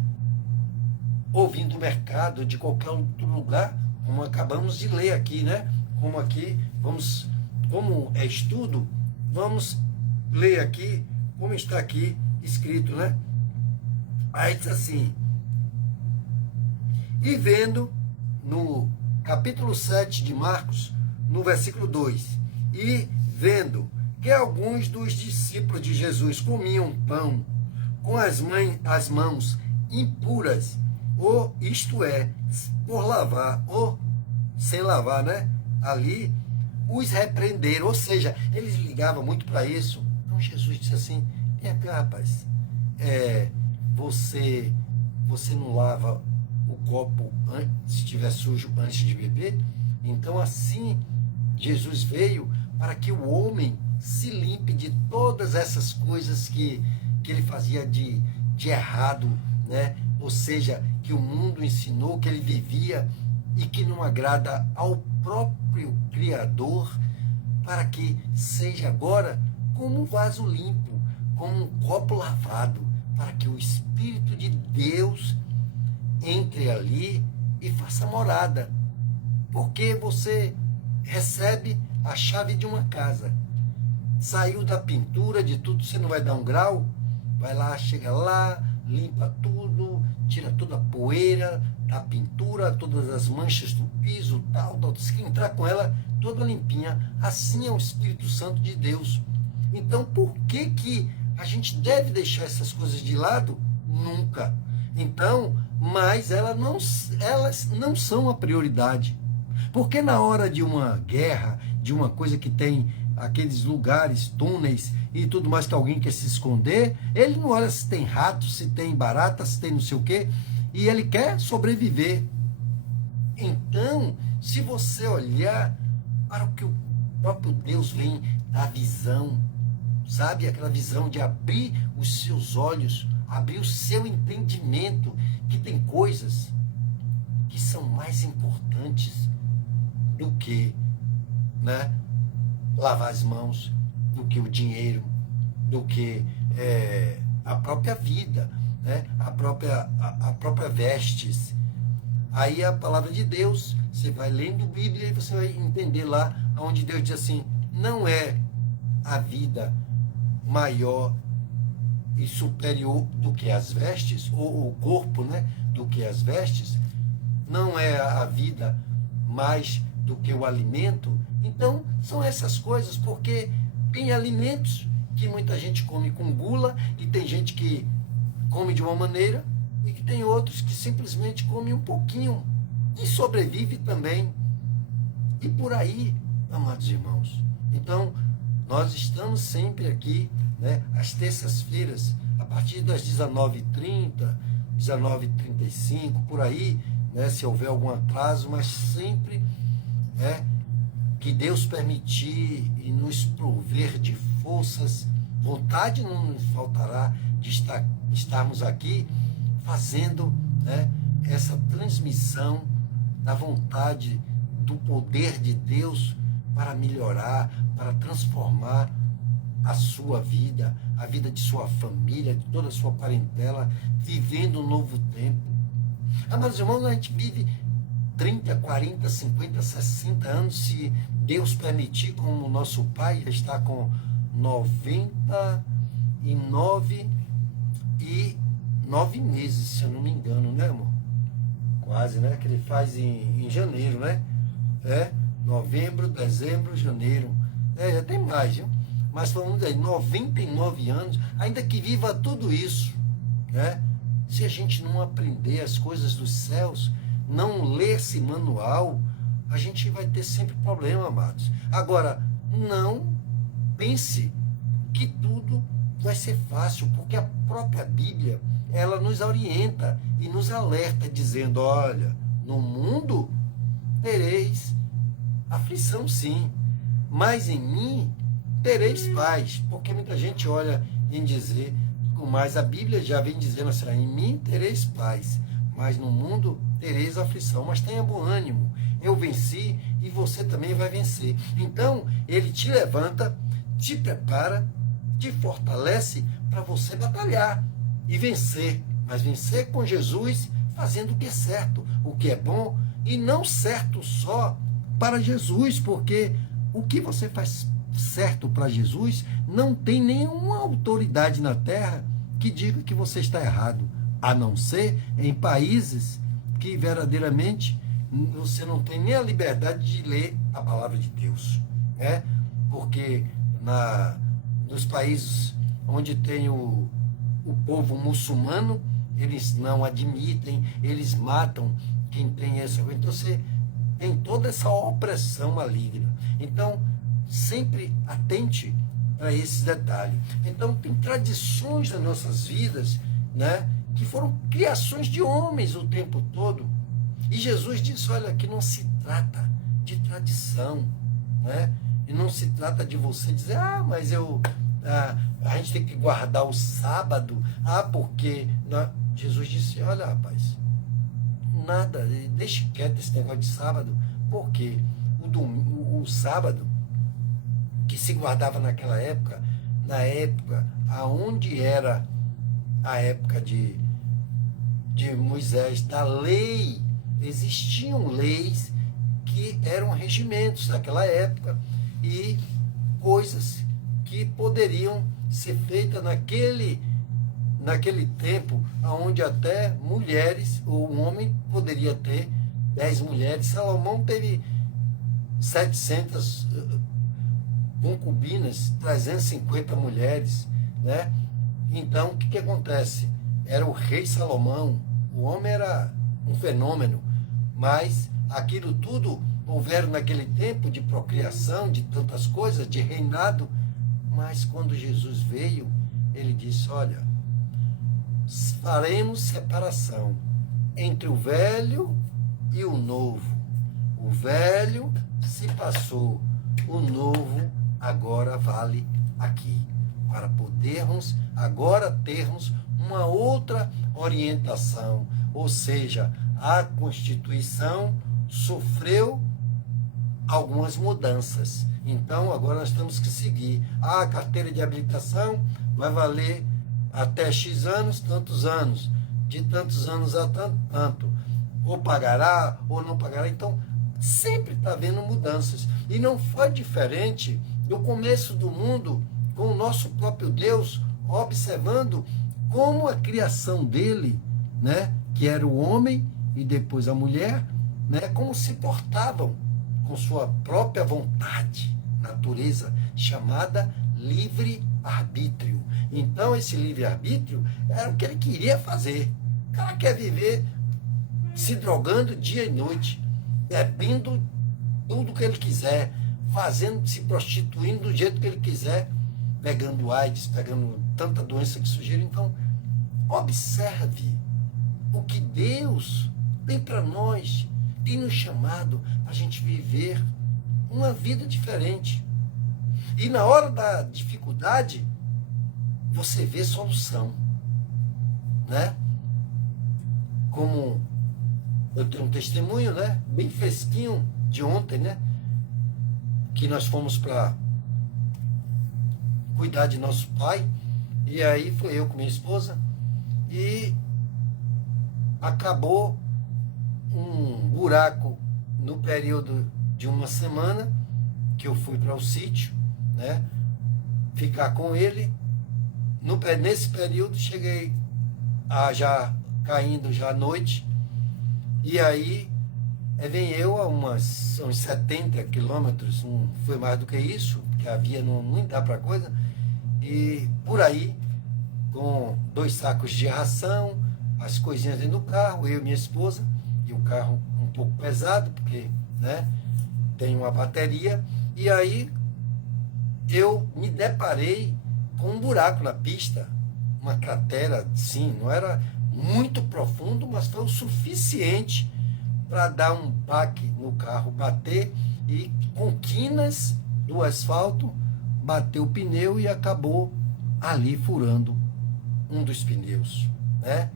Ou vir do mercado, de qualquer outro lugar, como acabamos de ler aqui, né? Como aqui, como é estudo, vamos ler aqui, como está aqui escrito, né? Aí diz assim: e vendo, no capítulo 7 de Marcos, no versículo 2, e vendo que alguns dos discípulos de Jesus comiam pão com as mãos impuras, ou isto é, por lavar, ou sem lavar, né? Ali os repreenderam, ou seja, eles ligavam muito para isso. Então Jesus disse assim: vem cá, rapaz, você não lava o copo se estiver sujo antes de beber. Então assim Jesus veio para que o homem se limpe de todas essas coisas que ele fazia de errado, né? Ou seja, que o mundo ensinou, que ele vivia e que não agrada ao próprio Criador, para que seja agora como um vaso limpo, como um copo lavado, para que o Espírito de Deus entre ali e faça morada. Porque você recebe a chave de uma casa, saiu da pintura, de tudo, você não vai dar um grau? Vai lá, chega lá, limpa tudo, tira toda a poeira da pintura, todas as manchas do piso, tal, você quer entrar com ela toda limpinha. Assim é o Espírito Santo de Deus. Então, por que a gente deve deixar essas coisas de lado? Nunca. Então, mas elas não são a prioridade. Porque na hora de uma guerra, de uma coisa que tem aqueles lugares, túneis e tudo mais que alguém quer se esconder, ele não olha se tem rato, se tem barata, se tem não sei o quê, e ele quer sobreviver. Então, se você olhar para o que o próprio Deus vem dar visão, sabe? Aquela visão de abrir os seus olhos, abrir o seu entendimento, que tem coisas que são mais importantes do que, né, lavar as mãos, do que o dinheiro, do que a própria vida, né, a própria vestes. Aí a palavra de Deus, você vai lendo Bíblia e você vai entender lá onde Deus diz assim: não é a vida maior e superior do que as vestes, ou o corpo, né, do que as vestes, não é a vida mais do que o alimento. Então, são essas coisas, porque tem alimentos que muita gente come com gula, e tem gente que come de uma maneira, e que tem outros que simplesmente comem um pouquinho e sobrevive também. E por aí, amados irmãos. Então, nós estamos sempre aqui, né, às terças-feiras, a partir das 19h30, 19h35, por aí, né, se houver algum atraso, mas sempre que Deus permitir e nos prover de forças, vontade não nos faltará de estarmos aqui fazendo, né, essa transmissão da vontade, do poder de Deus para melhorar, para transformar a sua vida, a vida de sua família, de toda a sua parentela, vivendo um novo tempo. Amados irmãos, a gente vive 30, 40, 50, 60 anos, se Deus permitir, como o nosso pai já está com 99 meses, se eu não me engano, né, amor? Quase, né? Que ele faz em janeiro, né? Novembro, dezembro, janeiro. Já tem mais, viu? Mas falando aí, 99 anos, ainda que viva tudo isso, né? Se a gente não aprender as coisas dos céus, não ler esse manual, a gente vai ter sempre problema, amados. Agora, não pense que tudo vai ser fácil, porque a própria Bíblia, ela nos orienta e nos alerta, dizendo: olha, no mundo tereis aflição, sim, mas em mim tereis paz. Porque muita gente olha em dizer, mas a Bíblia já vem dizendo assim: em mim tereis paz, mas no mundo tereis aflição. Mas tenha bom ânimo, eu venci e você também vai vencer. Então, ele te levanta, te prepara, te fortalece para você batalhar e vencer. Mas vencer com Jesus, fazendo o que é certo, o que é bom, e não certo só para Jesus, porque o que você faz certo para Jesus não tem nenhuma autoridade na terra que diga que você está errado, a não ser em países que verdadeiramente você não tem nem a liberdade de ler a palavra de Deus, porque nos países onde tem o povo muçulmano, eles não admitem, eles matam quem tem essa coisa. Então você tem toda essa opressão maligna. Então, sempre atente para esses detalhes. Então, tem tradições nas nossas vidas, né, que foram criações de homens o tempo todo. E Jesus disse, olha, que não se trata de tradição, né? E não se trata de você dizer, mas a gente tem que guardar o sábado, porque... Jesus disse, olha, rapaz, nada, deixe quieto esse negócio de sábado, porque o sábado que se guardava naquela época, na época aonde era a época de Moisés, da lei, existiam leis que eram regimentos naquela época e coisas que poderiam ser feitas naquele tempo, onde até mulheres, ou um homem poderia ter 10 mulheres. Salomão teve 700 concubinas, 350 mulheres, né? Então, o que acontece? Era o rei Salomão, o homem era um fenômeno, mas aquilo tudo houveram naquele tempo de procriação, de tantas coisas, de reinado, mas quando Jesus veio, ele disse, olha, faremos separação entre o velho e o novo. O velho se passou, o novo agora vale aqui, para podermos agora termos uma outra orientação, ou seja, a Constituição sofreu algumas mudanças. Então, agora nós temos que seguir. A carteira de habilitação vai valer até X anos, tantos anos. De tantos anos a tanto. Ou pagará, ou não pagará. Então, sempre está havendo mudanças. E não foi diferente do começo do mundo, com o nosso próprio Deus, observando como a criação dele, né, que era o homem e depois a mulher, né, como se portavam com sua própria vontade, natureza, chamada livre-arbítrio. Então, esse livre-arbítrio era o que ele queria fazer. O cara quer viver se drogando dia e noite, bebendo tudo que ele quiser, se prostituindo do jeito que ele quiser, pegando AIDS, pegando tanta doença que surgiram. Então, observe o que Deus tem para nós, tem nos chamado para a gente viver uma vida diferente. E na hora da dificuldade, você vê solução, né? Como eu tenho um testemunho, né, bem fresquinho de ontem, né, que nós fomos para cuidar de nosso pai, e aí foi eu com minha esposa, e acabou um buraco no período de uma semana que eu fui para o sítio, né, ficar com ele. Nesse período cheguei já caindo já à noite, e aí vem eu a uns 70 quilômetros, não foi mais do que isso, porque a via não dá para coisa, e por aí, com 2 sacos de ração, as coisinhas dentro do carro, eu e minha esposa, e o carro um pouco pesado, porque, né, tem uma bateria, e aí eu me deparei com um buraco na pista, uma cratera, sim, não era muito profundo, mas foi o suficiente para dar um baque no carro, bater, e com quinas do asfalto, bateu o pneu e acabou ali furando um dos pneus, né?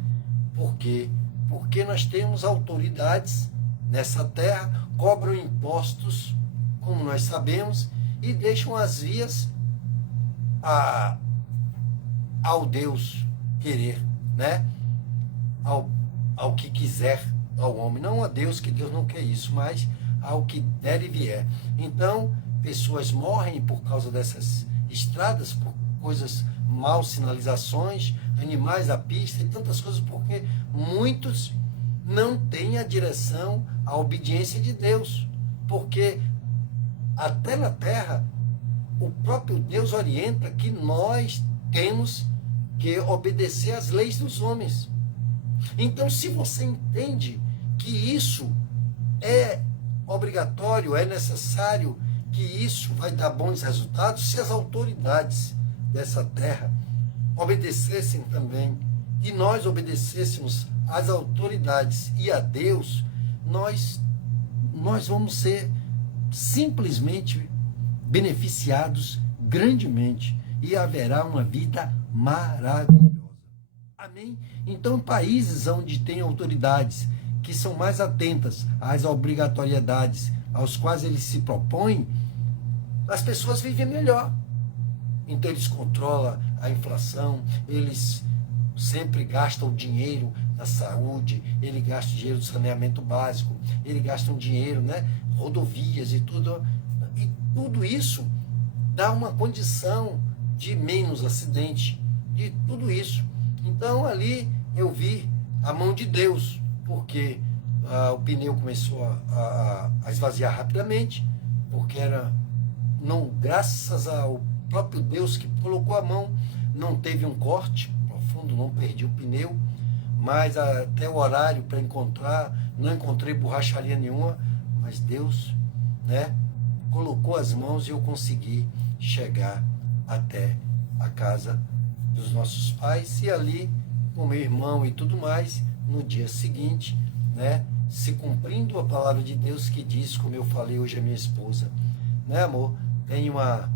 Por quê? Porque nós temos autoridades nessa terra, cobram impostos, como nós sabemos, e deixam as vias ao Deus querer, né? Ao que quiser ao homem, não a Deus, que Deus não quer isso, mas ao que der e vier. Então, pessoas morrem por causa dessas estradas, por coisas, mal sinalizações, animais à pista e tantas coisas, porque muitos não têm a direção, a obediência de Deus, porque até na terra o próprio Deus orienta que nós temos que obedecer às leis dos homens. Então, se você entende que isso é obrigatório, é necessário, que isso vai dar bons resultados, se as autoridades dessa terra obedecessem também e nós obedecêssemos às autoridades e a Deus, nós vamos ser simplesmente beneficiados grandemente e haverá uma vida maravilhosa. Amém? Então, países onde tem autoridades que são mais atentas às obrigatoriedades aos quais eles se propõem, as pessoas vivem melhor. Então, eles controlam a inflação, eles sempre gastam dinheiro na saúde, ele gasta dinheiro no saneamento básico, ele gasta dinheiro, né, rodovias e tudo isso dá uma condição de menos acidente, de tudo isso. Então ali eu vi a mão de Deus, porque o pneu começou a esvaziar rapidamente, porque graças ao próprio Deus que colocou a mão, não teve um corte profundo, não perdi o pneu, mas até o horário para encontrar, não encontrei borracharia nenhuma, mas Deus, né, colocou as mãos e eu consegui chegar até a casa dos nossos pais e ali com meu irmão e tudo mais, no dia seguinte, né, se cumprindo a palavra de Deus que diz, como eu falei hoje a minha esposa, né, amor, tem uma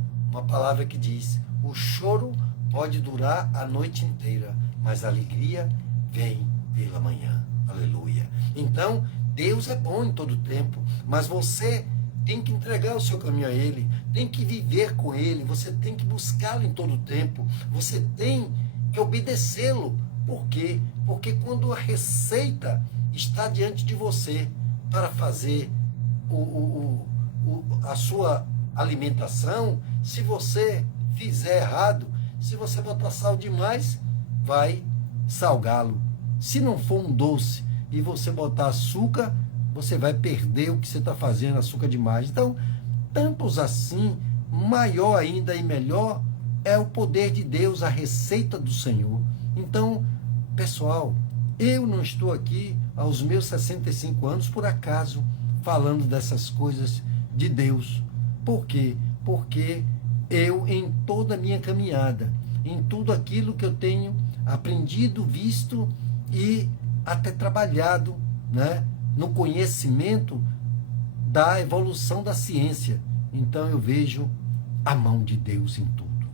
palavra que diz: o choro pode durar a noite inteira, mas a alegria vem pela manhã. Aleluia. Então, Deus é bom em todo tempo, mas você tem que entregar o seu caminho a Ele, tem que viver com Ele, você tem que buscá-lo em todo tempo, você tem que obedecê-lo. Por quê? Porque quando a receita está diante de você para fazer a sua alimentação, se você fizer errado, se você botar sal demais, vai salgá-lo. Se não for um doce e você botar açúcar, você vai perder o que você está fazendo, açúcar demais. Então, tantos assim, maior ainda e melhor é o poder de Deus, a receita do Senhor. Então, pessoal, eu não estou aqui aos meus 65 anos por acaso falando dessas coisas de Deus. Por quê? Porque eu, em toda a minha caminhada, em tudo aquilo que eu tenho aprendido, visto e até trabalhado, né, no conhecimento da evolução da ciência, então eu vejo a mão de Deus em tudo.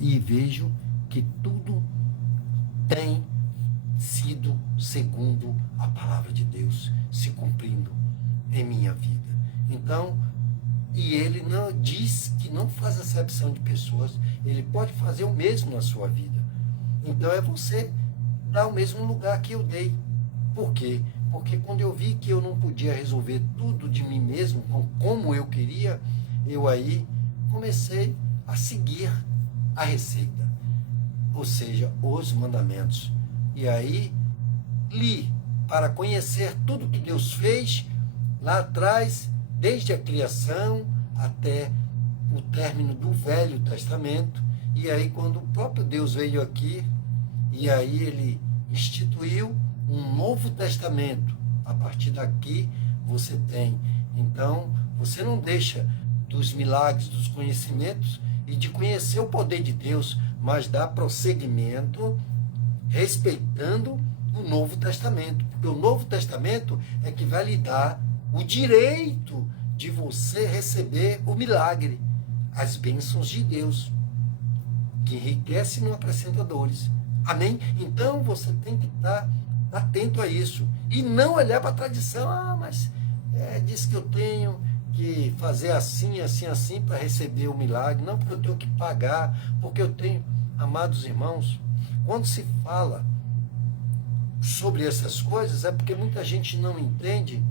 E vejo que tudo tem sido segundo a palavra de Deus se cumprindo em minha vida. Então, e ele não diz que não faz acepção de pessoas, ele pode fazer o mesmo na sua vida. Então é você dar o mesmo lugar que eu dei. Por quê? Porque quando eu vi que eu não podia resolver tudo de mim mesmo, como eu queria, eu aí comecei a seguir a receita, ou seja, os mandamentos. E aí li para conhecer tudo que Deus fez lá atrás, desde a criação até o término do Velho Testamento. E aí quando o próprio Deus veio aqui, e aí ele instituiu um Novo Testamento. A partir daqui você tem. Então, você não deixa dos milagres, dos conhecimentos e de conhecer o poder de Deus, mas dá prosseguimento respeitando o Novo Testamento. Porque o Novo Testamento é que vai lhe dar o direito de você receber o milagre, as bênçãos de Deus, que enriquece e não acrescenta dores. Amém? Então você tem que estar atento a isso e não olhar para a tradição. Mas diz que eu tenho que fazer assim, assim, assim para receber o milagre. Não, porque eu tenho que pagar, porque eu tenho. Amados irmãos, quando se fala sobre essas coisas, é porque muita gente não entende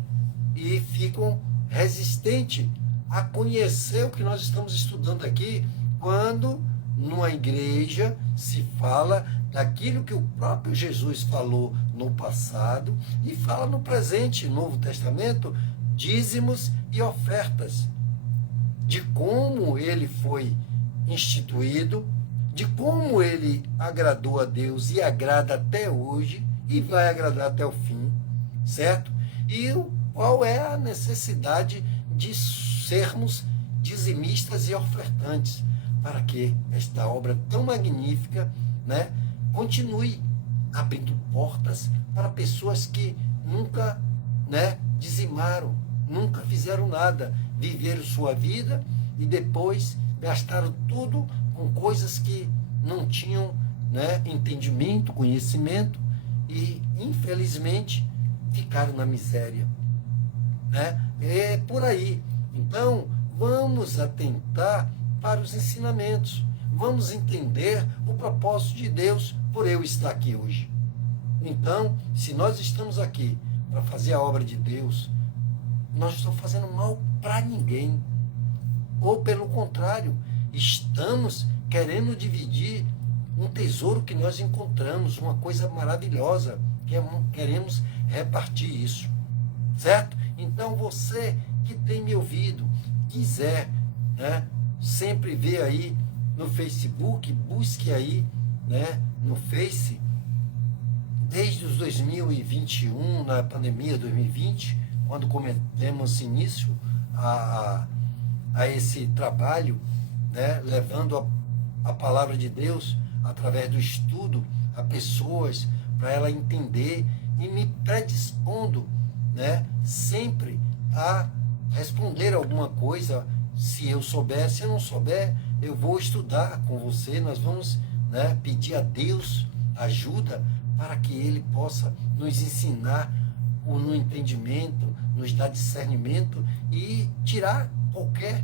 e ficam resistentes a conhecer o que nós estamos estudando aqui, quando numa igreja se fala daquilo que o próprio Jesus falou no passado e fala no presente, Novo Testamento, dízimos e ofertas, de como ele foi instituído, de como ele agradou a Deus e agrada até hoje e vai agradar até o fim, certo? E qual é a necessidade de sermos dizimistas e ofertantes para que esta obra tão magnífica, né, continue abrindo portas para pessoas que nunca, né, dizimaram, nunca fizeram nada, viveram sua vida e depois gastaram tudo com coisas que não tinham, né, entendimento, conhecimento e, infelizmente, ficaram na miséria, né? É por aí. Então, vamos atentar para os ensinamentos. Vamos entender o propósito de Deus por eu estar aqui hoje. Então, se nós estamos aqui para fazer a obra de Deus, nós não estamos fazendo mal para ninguém. Ou, pelo contrário, estamos querendo dividir um tesouro que nós encontramos, uma coisa maravilhosa, que queremos repartir isso. Certo? Então, você que tem me ouvido, quiser, né, sempre ver aí no Facebook, busque aí, né, no Face, desde os 2021, na pandemia 2020, quando demos início a esse trabalho, né, levando a palavra de Deus através do estudo a pessoas, para ela entender e me predispondo, né, sempre a responder alguma coisa. Se eu souber, se eu não souber, eu vou estudar com você, nós vamos, né, pedir a Deus ajuda para que Ele possa nos ensinar no entendimento, nos dar discernimento e tirar qualquer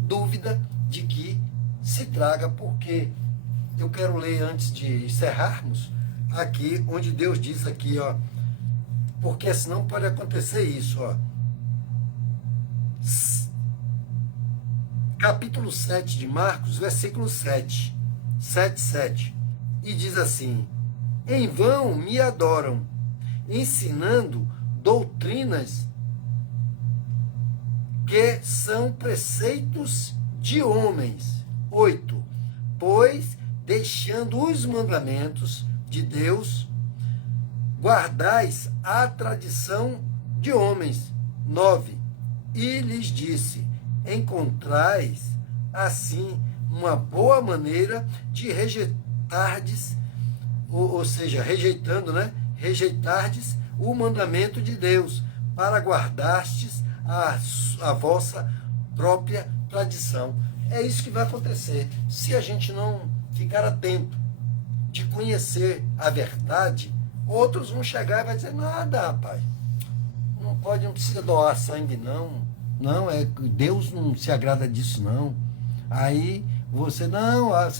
dúvida de que se traga, porque eu quero ler antes de encerrarmos aqui, onde Deus diz aqui, ó, porque senão pode acontecer isso, ó. Capítulo 7 de Marcos, versículo 7, 7, e diz assim: em vão me adoram, ensinando doutrinas que são preceitos de homens. 8, pois, deixando os mandamentos de Deus, guardais a tradição de homens. 9, e lhes disse: encontrais, assim, uma boa maneira de rejeitardes, ou seja, rejeitando, né? Rejeitardes o mandamento de Deus, para guardastes a vossa própria tradição. É isso que vai acontecer. Se a gente não ficar atento de conhecer a verdade, outros vão chegar e vai dizer: nada, rapaz, não pode, não precisa doar sangue, não. Não, Deus não se agrada disso, não. Aí você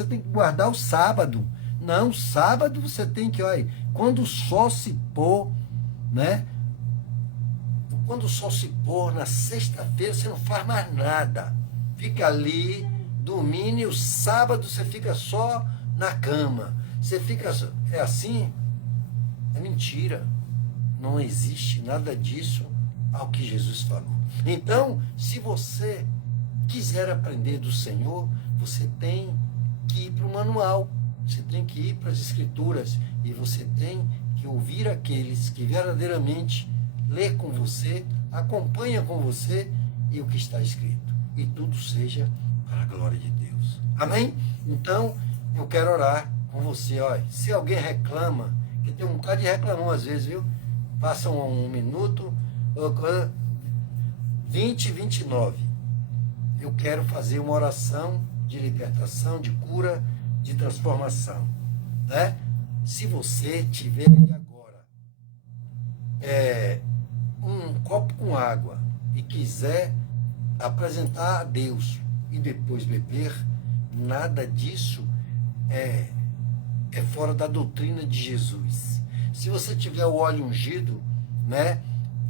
tem que guardar o sábado. Não, sábado você tem que, olha, quando o sol se pôr, né? Quando o sol se pôr na sexta-feira, você não faz mais nada. Fica ali, dormindo, e o sábado você fica só na cama. Você fica, é assim? É mentira. Não existe nada disso ao que Jesus falou. Então, se você quiser aprender do Senhor, você tem que ir para o manual, você tem que ir para as Escrituras, e você tem que ouvir aqueles que verdadeiramente lê com você, acompanha com você e o que está escrito. E tudo seja para a glória de Deus. Amém? Então, eu quero orar com você. Olha, se alguém reclama, que tem um bocado de reclamão às vezes, viu? Passam um minuto, 20 e 29. Eu quero fazer uma oração de libertação, de cura, de transformação, né? Se você tiver aí agora um copo com água e quiser apresentar a Deus e depois beber, nada disso é fora da doutrina de Jesus. Se você tiver o óleo ungido, né,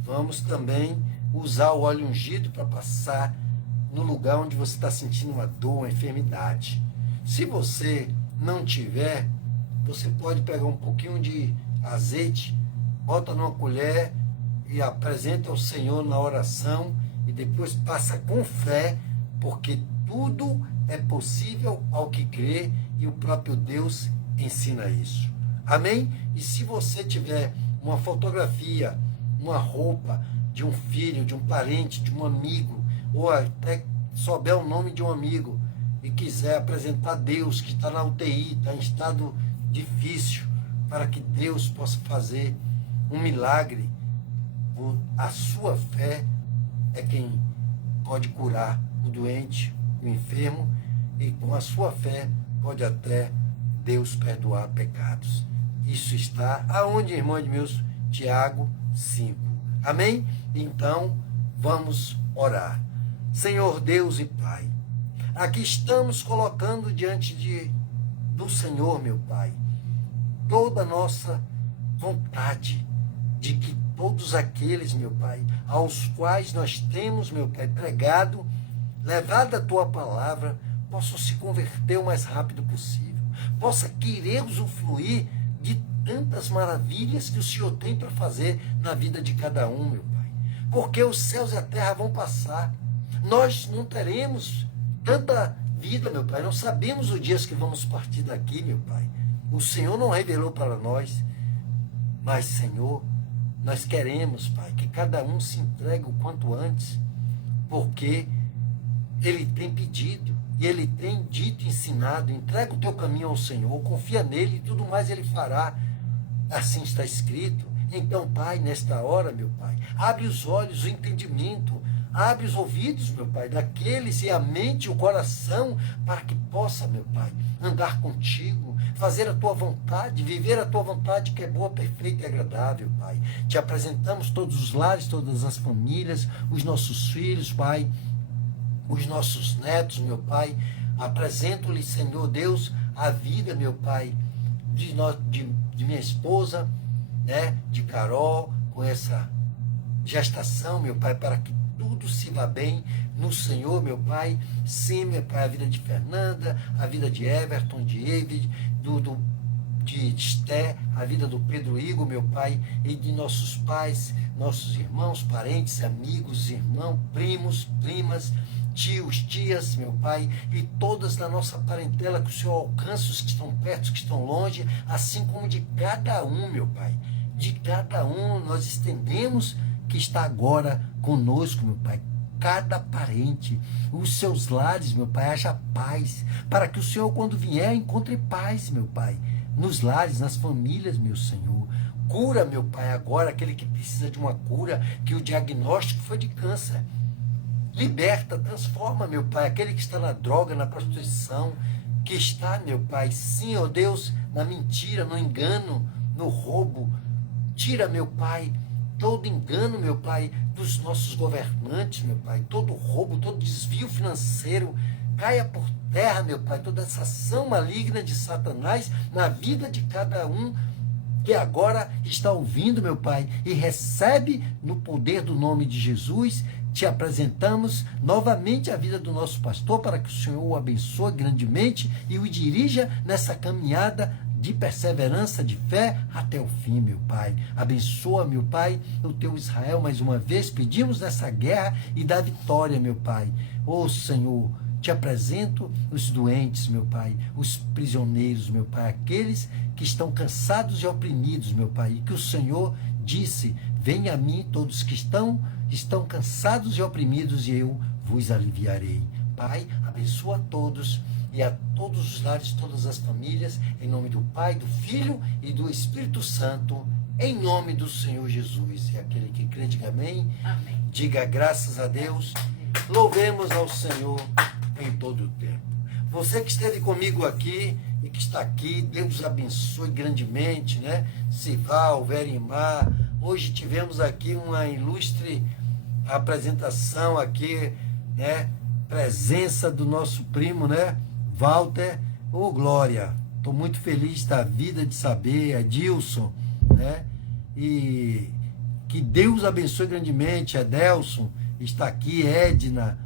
vamos também usar o óleo ungido para passar no lugar onde você está sentindo uma dor, uma enfermidade. Se você não tiver, você pode pegar um pouquinho de azeite, bota numa colher e apresenta ao Senhor na oração, e depois passa com fé, porque tudo é possível ao que crê, e o próprio Deus ensina isso. Amém? E se você tiver uma fotografia, uma roupa de um filho, de um parente, de um amigo, ou até souber o nome de um amigo, e quiser apresentar a Deus, que está na UTI, está em estado difícil, para que Deus possa fazer um milagre. A sua fé é quem pode curar o doente, o enfermo, e com a sua fé pode até Deus perdoar pecados. Isso está aonde, irmão Edmilson? Tiago 5. Amém? Então, vamos orar. Senhor Deus e Pai, aqui estamos colocando diante do Senhor, meu Pai, toda a nossa vontade de que todos aqueles, meu Pai, aos quais nós temos, meu Pai, pregado, levado a Tua palavra, possam se converter o mais rápido possível, possa querer usufruir de tantas maravilhas que o Senhor tem para fazer na vida de cada um, meu Pai. Porque os céus e a terra vão passar. Nós não teremos tanta vida, meu Pai. Não sabemos os dias que vamos partir daqui, meu Pai. O Senhor não revelou para nós. Mas, Senhor, nós queremos, Pai, que cada um se entregue o quanto antes. Porque Ele tem pedido. E Ele tem dito e ensinado. Entrega o teu caminho ao Senhor. Confia nele e tudo mais Ele fará. Assim está escrito. Então, Pai, nesta hora, meu Pai, abre os olhos, o entendimento, abre os ouvidos, meu Pai, daqueles e a mente e o coração, para que possa, meu Pai, andar contigo, fazer a Tua vontade, viver a Tua vontade que é boa, perfeita e agradável, Pai. Te apresentamos todos os lares, todas as famílias, os nossos filhos, Pai, os nossos netos, meu Pai. Apresento-lhe, Senhor Deus, a vida, meu Pai, de minha esposa, né, de Carol, com essa gestação, meu Pai, para que tudo se vá bem no Senhor, meu Pai. Sim, meu Pai, a vida de Fernanda, a vida de Everton, de Evid, de Esté, a vida do Pedro Igor, meu Pai, e de nossos pais, nossos irmãos, parentes, amigos, irmãos, primos, primas, tios, tias, meu Pai, e todas da nossa parentela, que o Senhor alcance os que estão perto, os que estão longe, assim como de cada um, meu Pai. De cada um nós estendemos que está agora conosco, meu Pai. Cada parente, os seus lares, meu Pai, haja paz, para que o Senhor, quando vier, encontre paz, meu Pai, nos lares, nas famílias, meu Senhor. Cura, meu Pai, agora aquele que precisa de uma cura, que o diagnóstico foi de câncer. Liberta, transforma, meu Pai, aquele que está na droga, na prostituição, que está, meu Pai, sim, ó Deus, na mentira, no engano, no roubo. Tira, meu Pai, todo engano, meu Pai, dos nossos governantes, meu Pai, todo roubo, todo desvio financeiro, caia por terra, meu Pai, toda essa ação maligna de Satanás na vida de cada um que agora está ouvindo, meu Pai, e recebe no poder do nome de Jesus. Te apresentamos novamente a vida do nosso pastor, para que o Senhor o abençoe grandemente e o dirija nessa caminhada de perseverança, de fé, até o fim, meu Pai. Abençoa, meu Pai, o teu Israel mais uma vez. Pedimos nessa guerra e dá vitória, meu Pai. Ô Senhor, te apresento os doentes, meu Pai, os prisioneiros, meu Pai, aqueles que estão cansados e oprimidos, meu Pai, e que o Senhor disse: venha a mim todos que estão cansados e oprimidos, e eu vos aliviarei. Pai, abençoa a todos e a todos os lares, todas as famílias, em nome do Pai, do Filho e do Espírito Santo, em nome do Senhor Jesus. E aquele que crê, diga amém. Amém. Diga graças a Deus. Louvemos ao Senhor em todo o tempo. Você que esteve comigo aqui e que está aqui, Deus abençoe grandemente, né? Sival, Verimar. Hoje tivemos aqui uma ilustre apresentação aqui, né? Presença do nosso primo, né? Walter. Ô, glória! Estou muito feliz da vida de saber, Edilson, né? E que Deus abençoe grandemente. Edelson está aqui, Edna,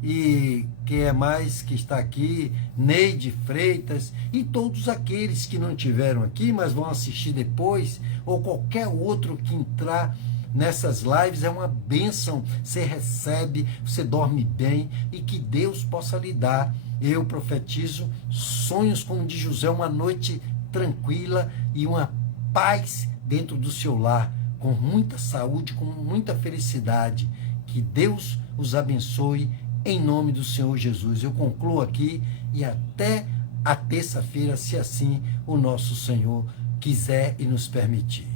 e quem é mais que está aqui, Neide Freitas, e todos aqueles que não tiveram aqui, mas vão assistir depois, ou qualquer outro que entrar nessas lives. É uma bênção, você recebe, você dorme bem, e que Deus possa lhe dar, eu profetizo, sonhos como o de José, uma noite tranquila e uma paz dentro do seu lar, com muita saúde, com muita felicidade. Que Deus os abençoe em nome do Senhor Jesus. Eu concluo aqui e até a terça-feira, se assim o nosso Senhor quiser e nos permitir.